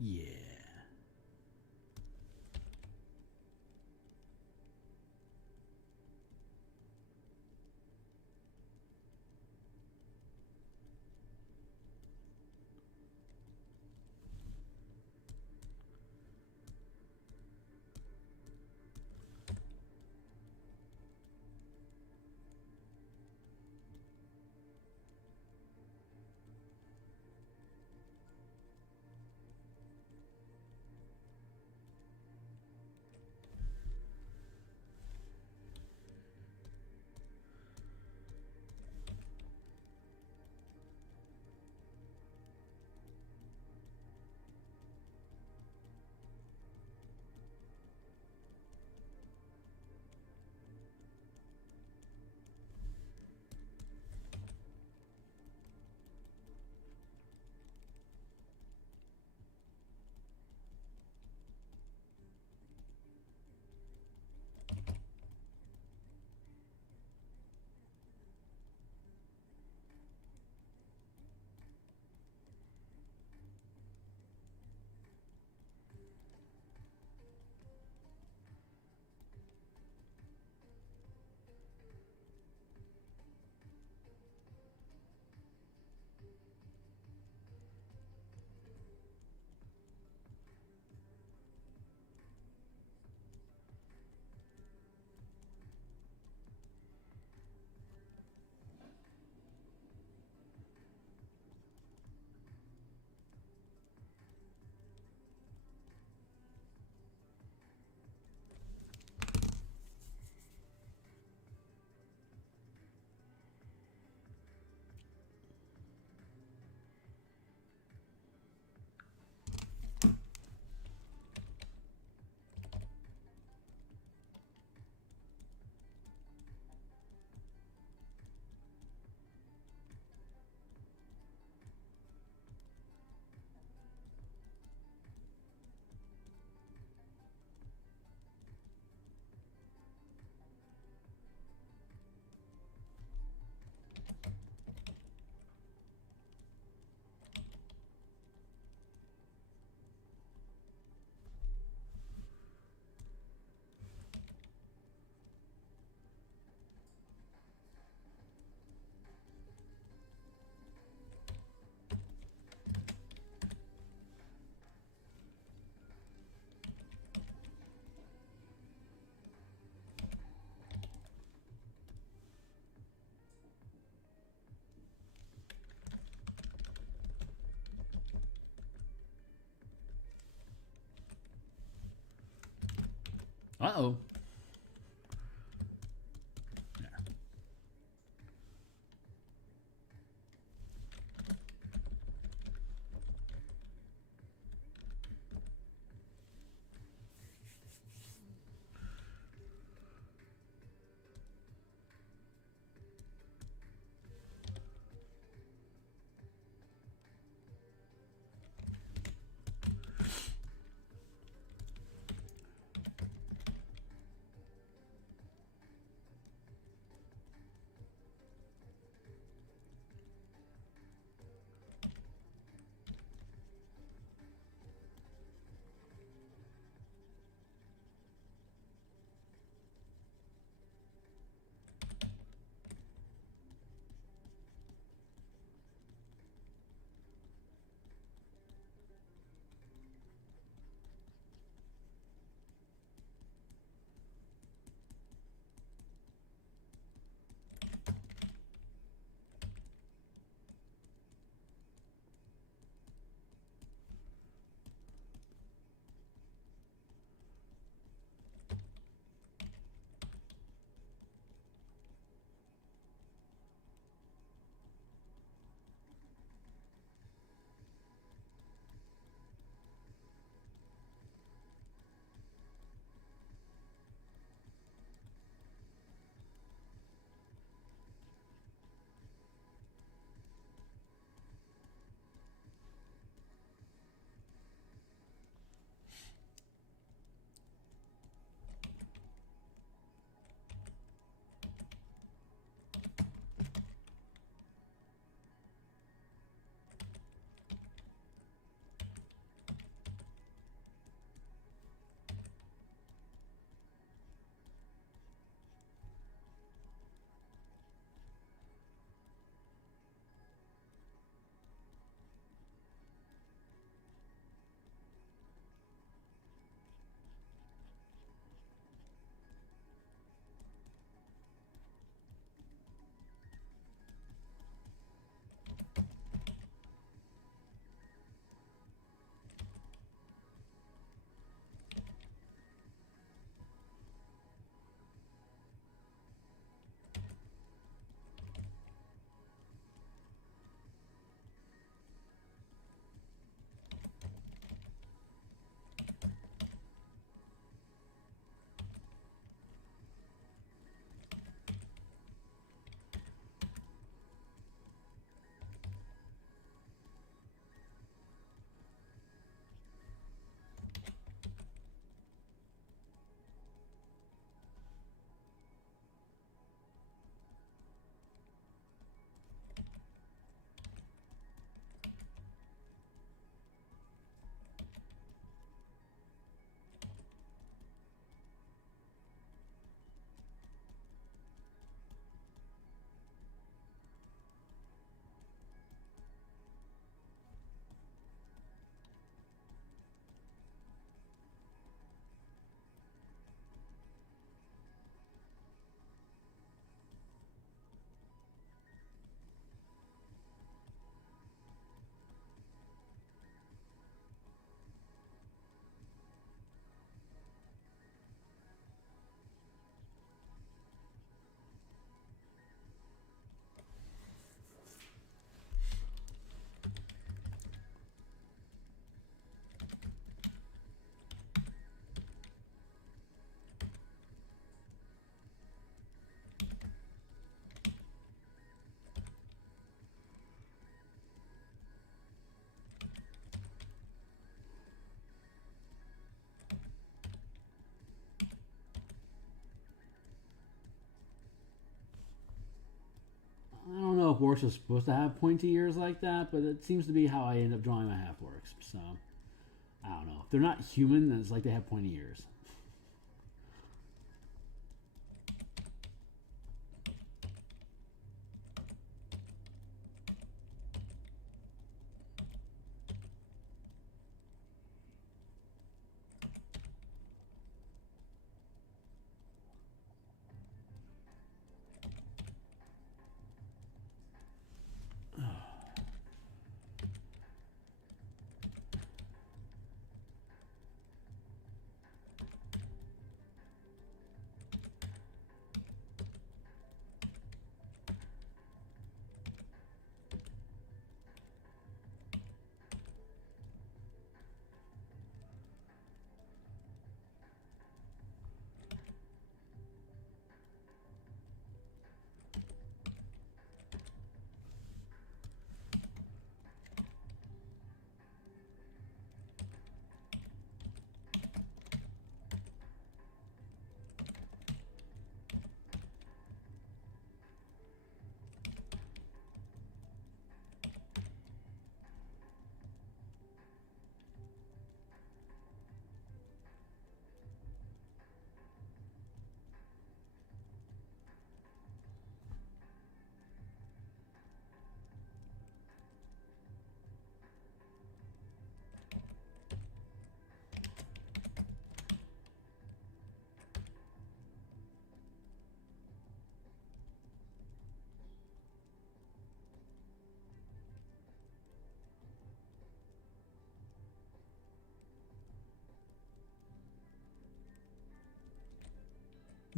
Yeah. Uh-oh. I don't know if orcs are supposed to have pointy ears like that, but it seems to be how I end up drawing my half orcs. So I don't know. If they're not human, then it's like they have pointy ears.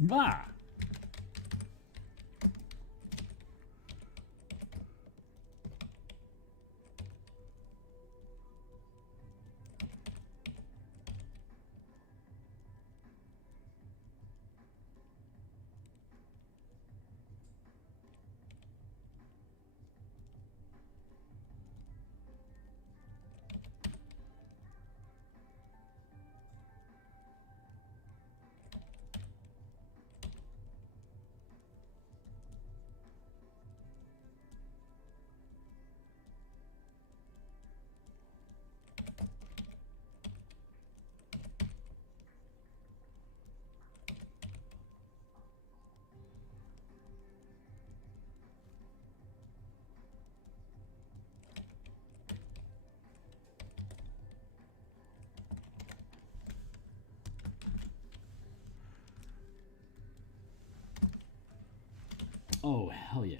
Bah. Oh, hell yeah.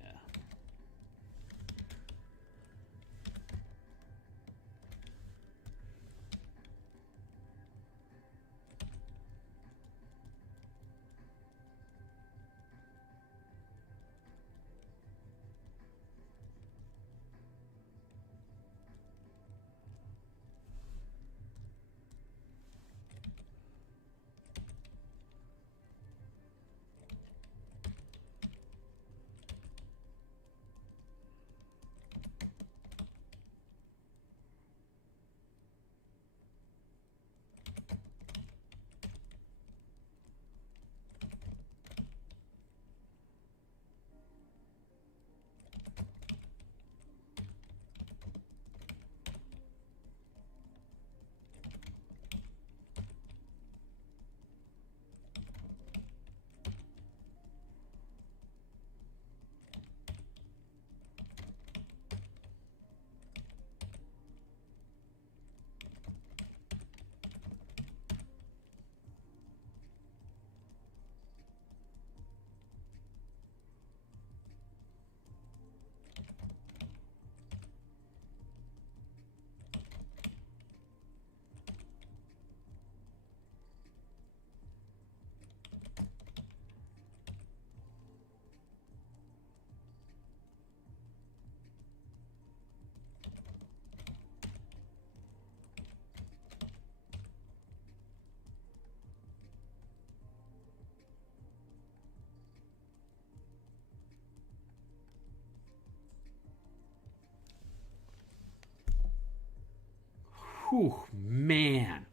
Whew, man.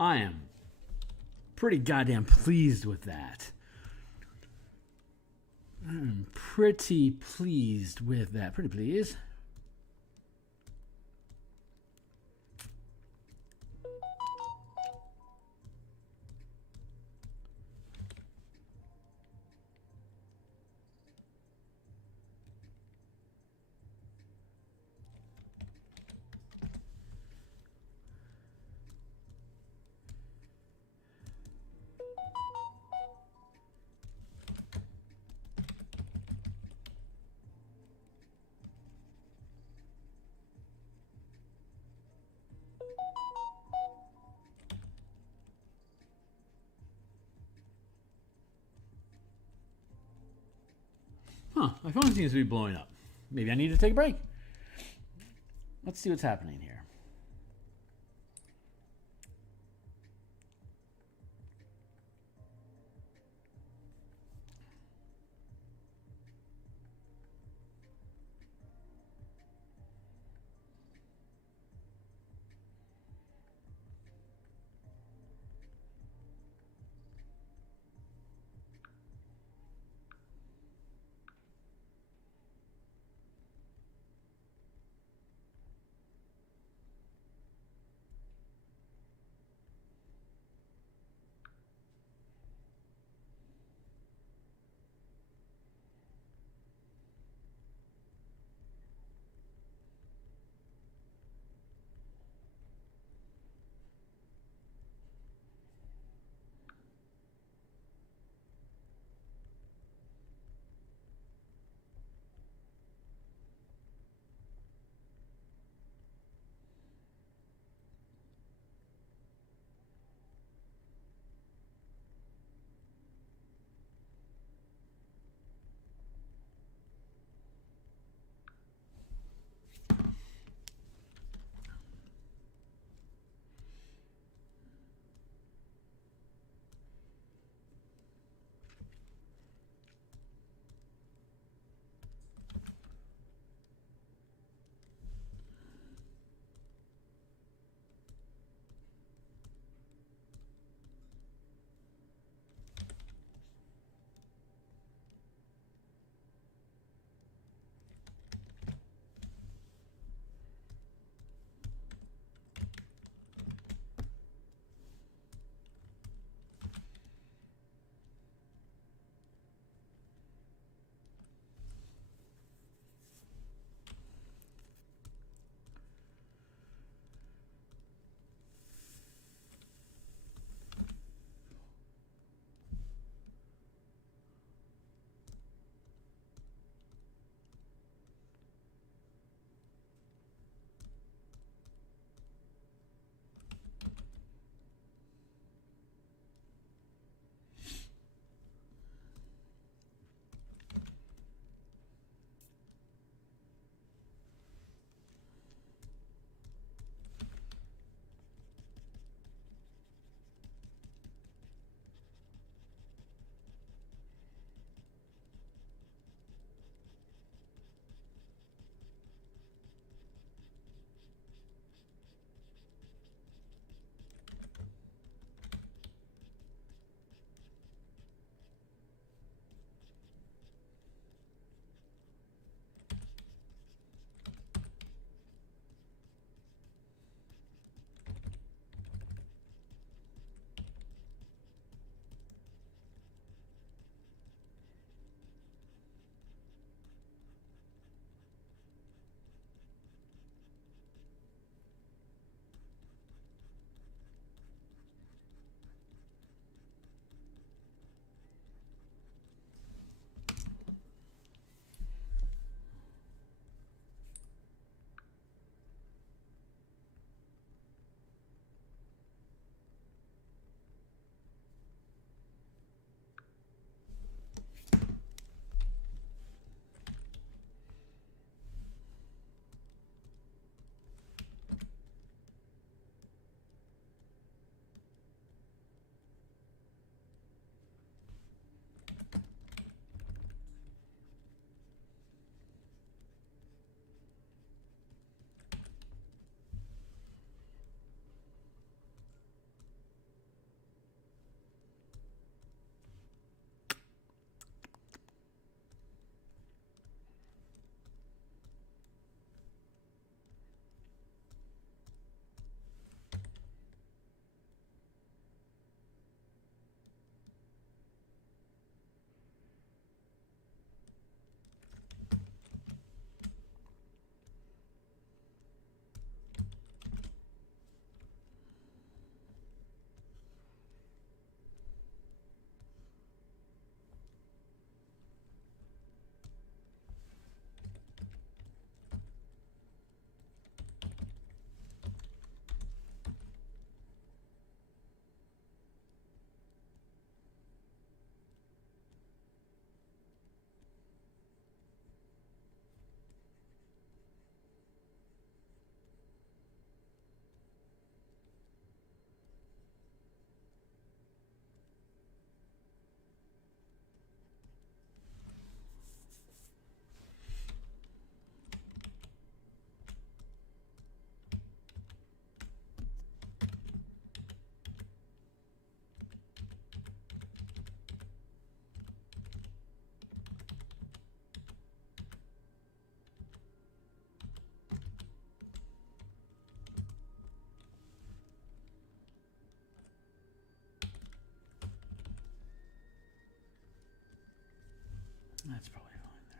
I am pretty goddamn pleased with that. I'm pretty pleased with that. Pretty pleased. Huh, my phone seems to be blowing up. Maybe I need to take a break. Let's see what's happening here. That's probably fine there.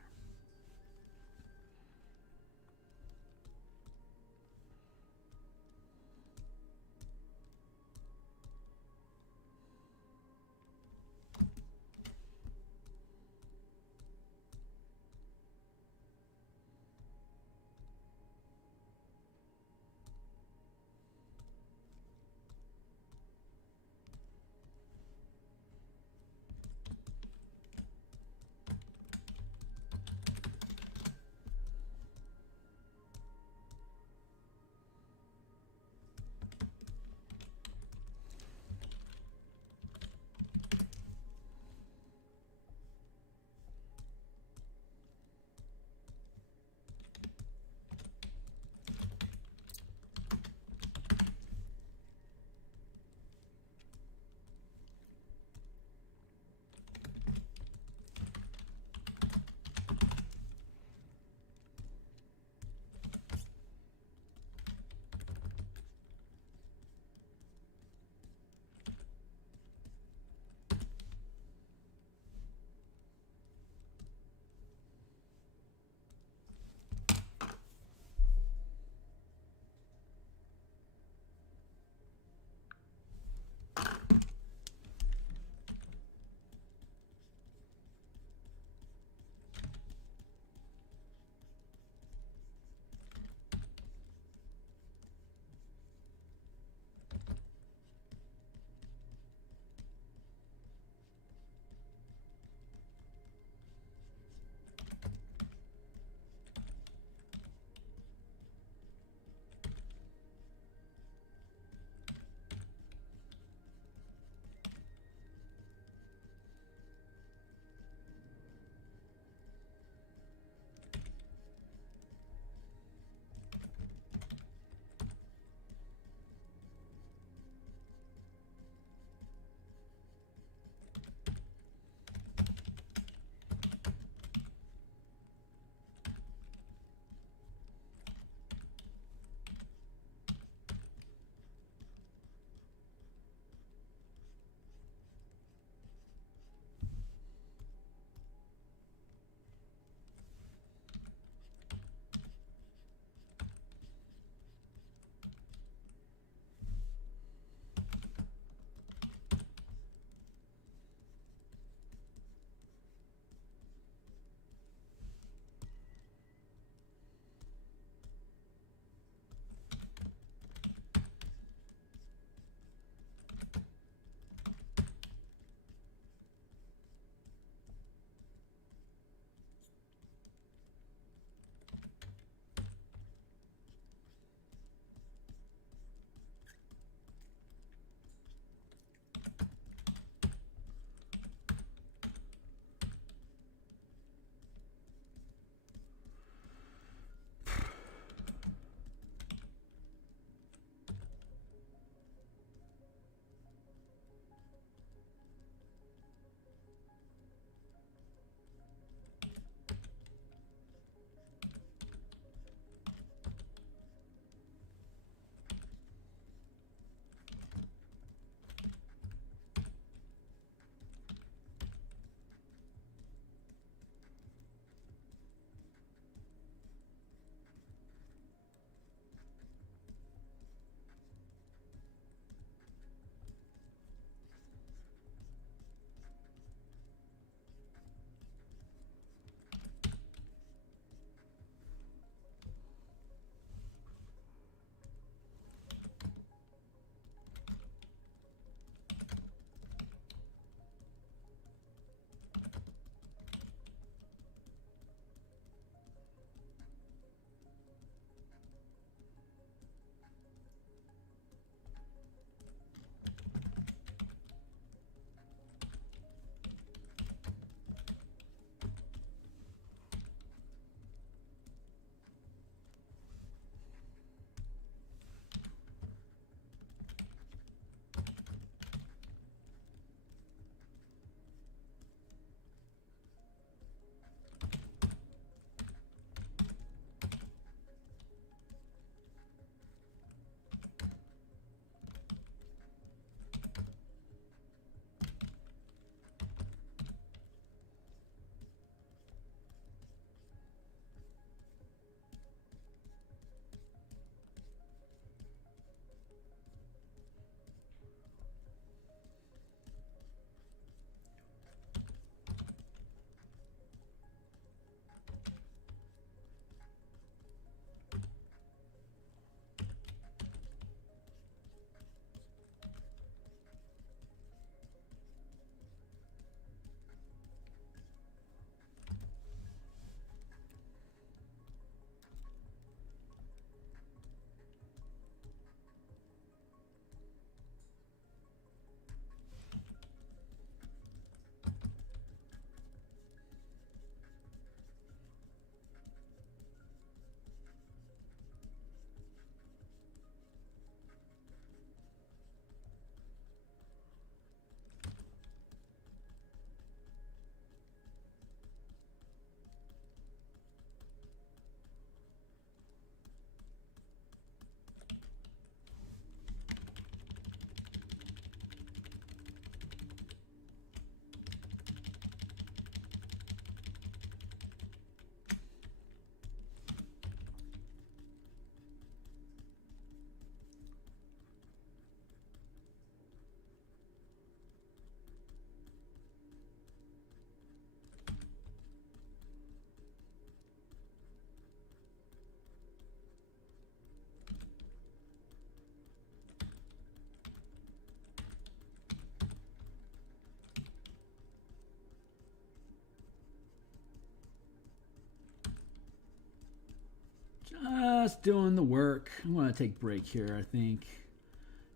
Just doing the work. I'm going to take a break here, I think.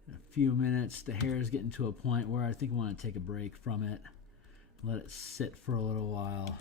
In a few minutes, the hair is getting to a point where I think I want to take a break from it. Let it sit for a little while.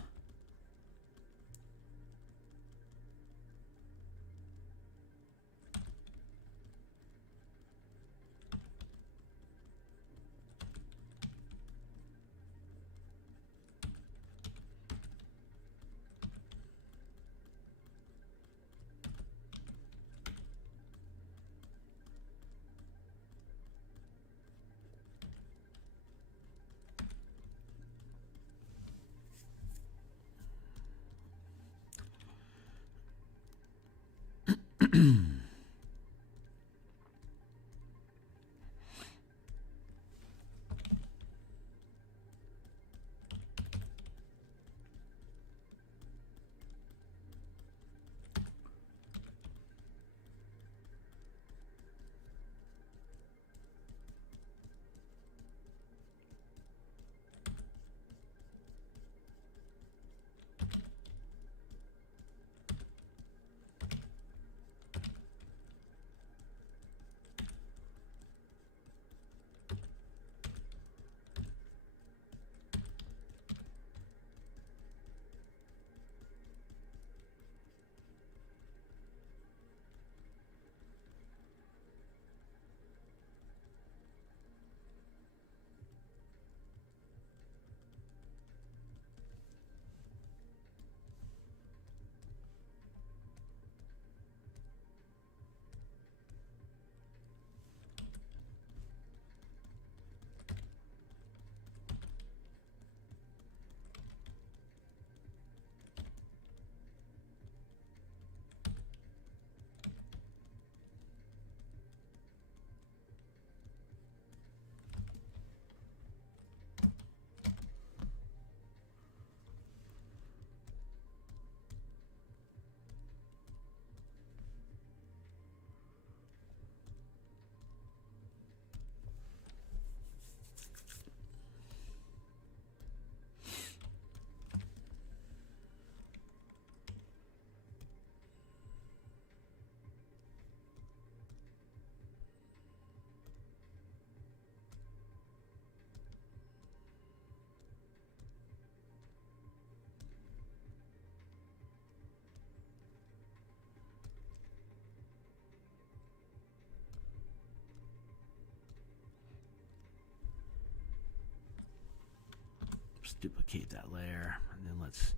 Just duplicate that layer, and then let's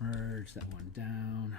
merge that one down.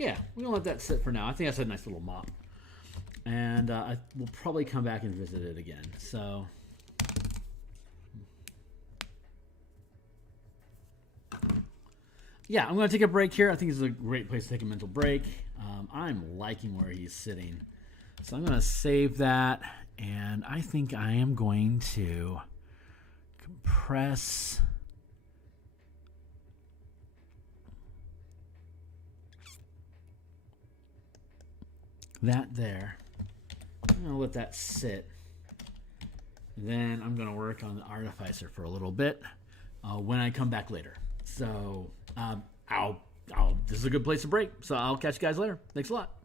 Yeah, we're gonna let that sit for now. I think that's a nice little mop, and I will probably come back and visit it again. So, yeah, I'm gonna take a break here. I think this is a great place to take a mental break. I'm liking where he's sitting, so I'm gonna save that, and I think I am going to compress that there. I'm going to let that sit. Then I'm going to work on the Artificer for a little bit when I come back later. So this is a good place to break. So I'll catch you guys later. Thanks a lot.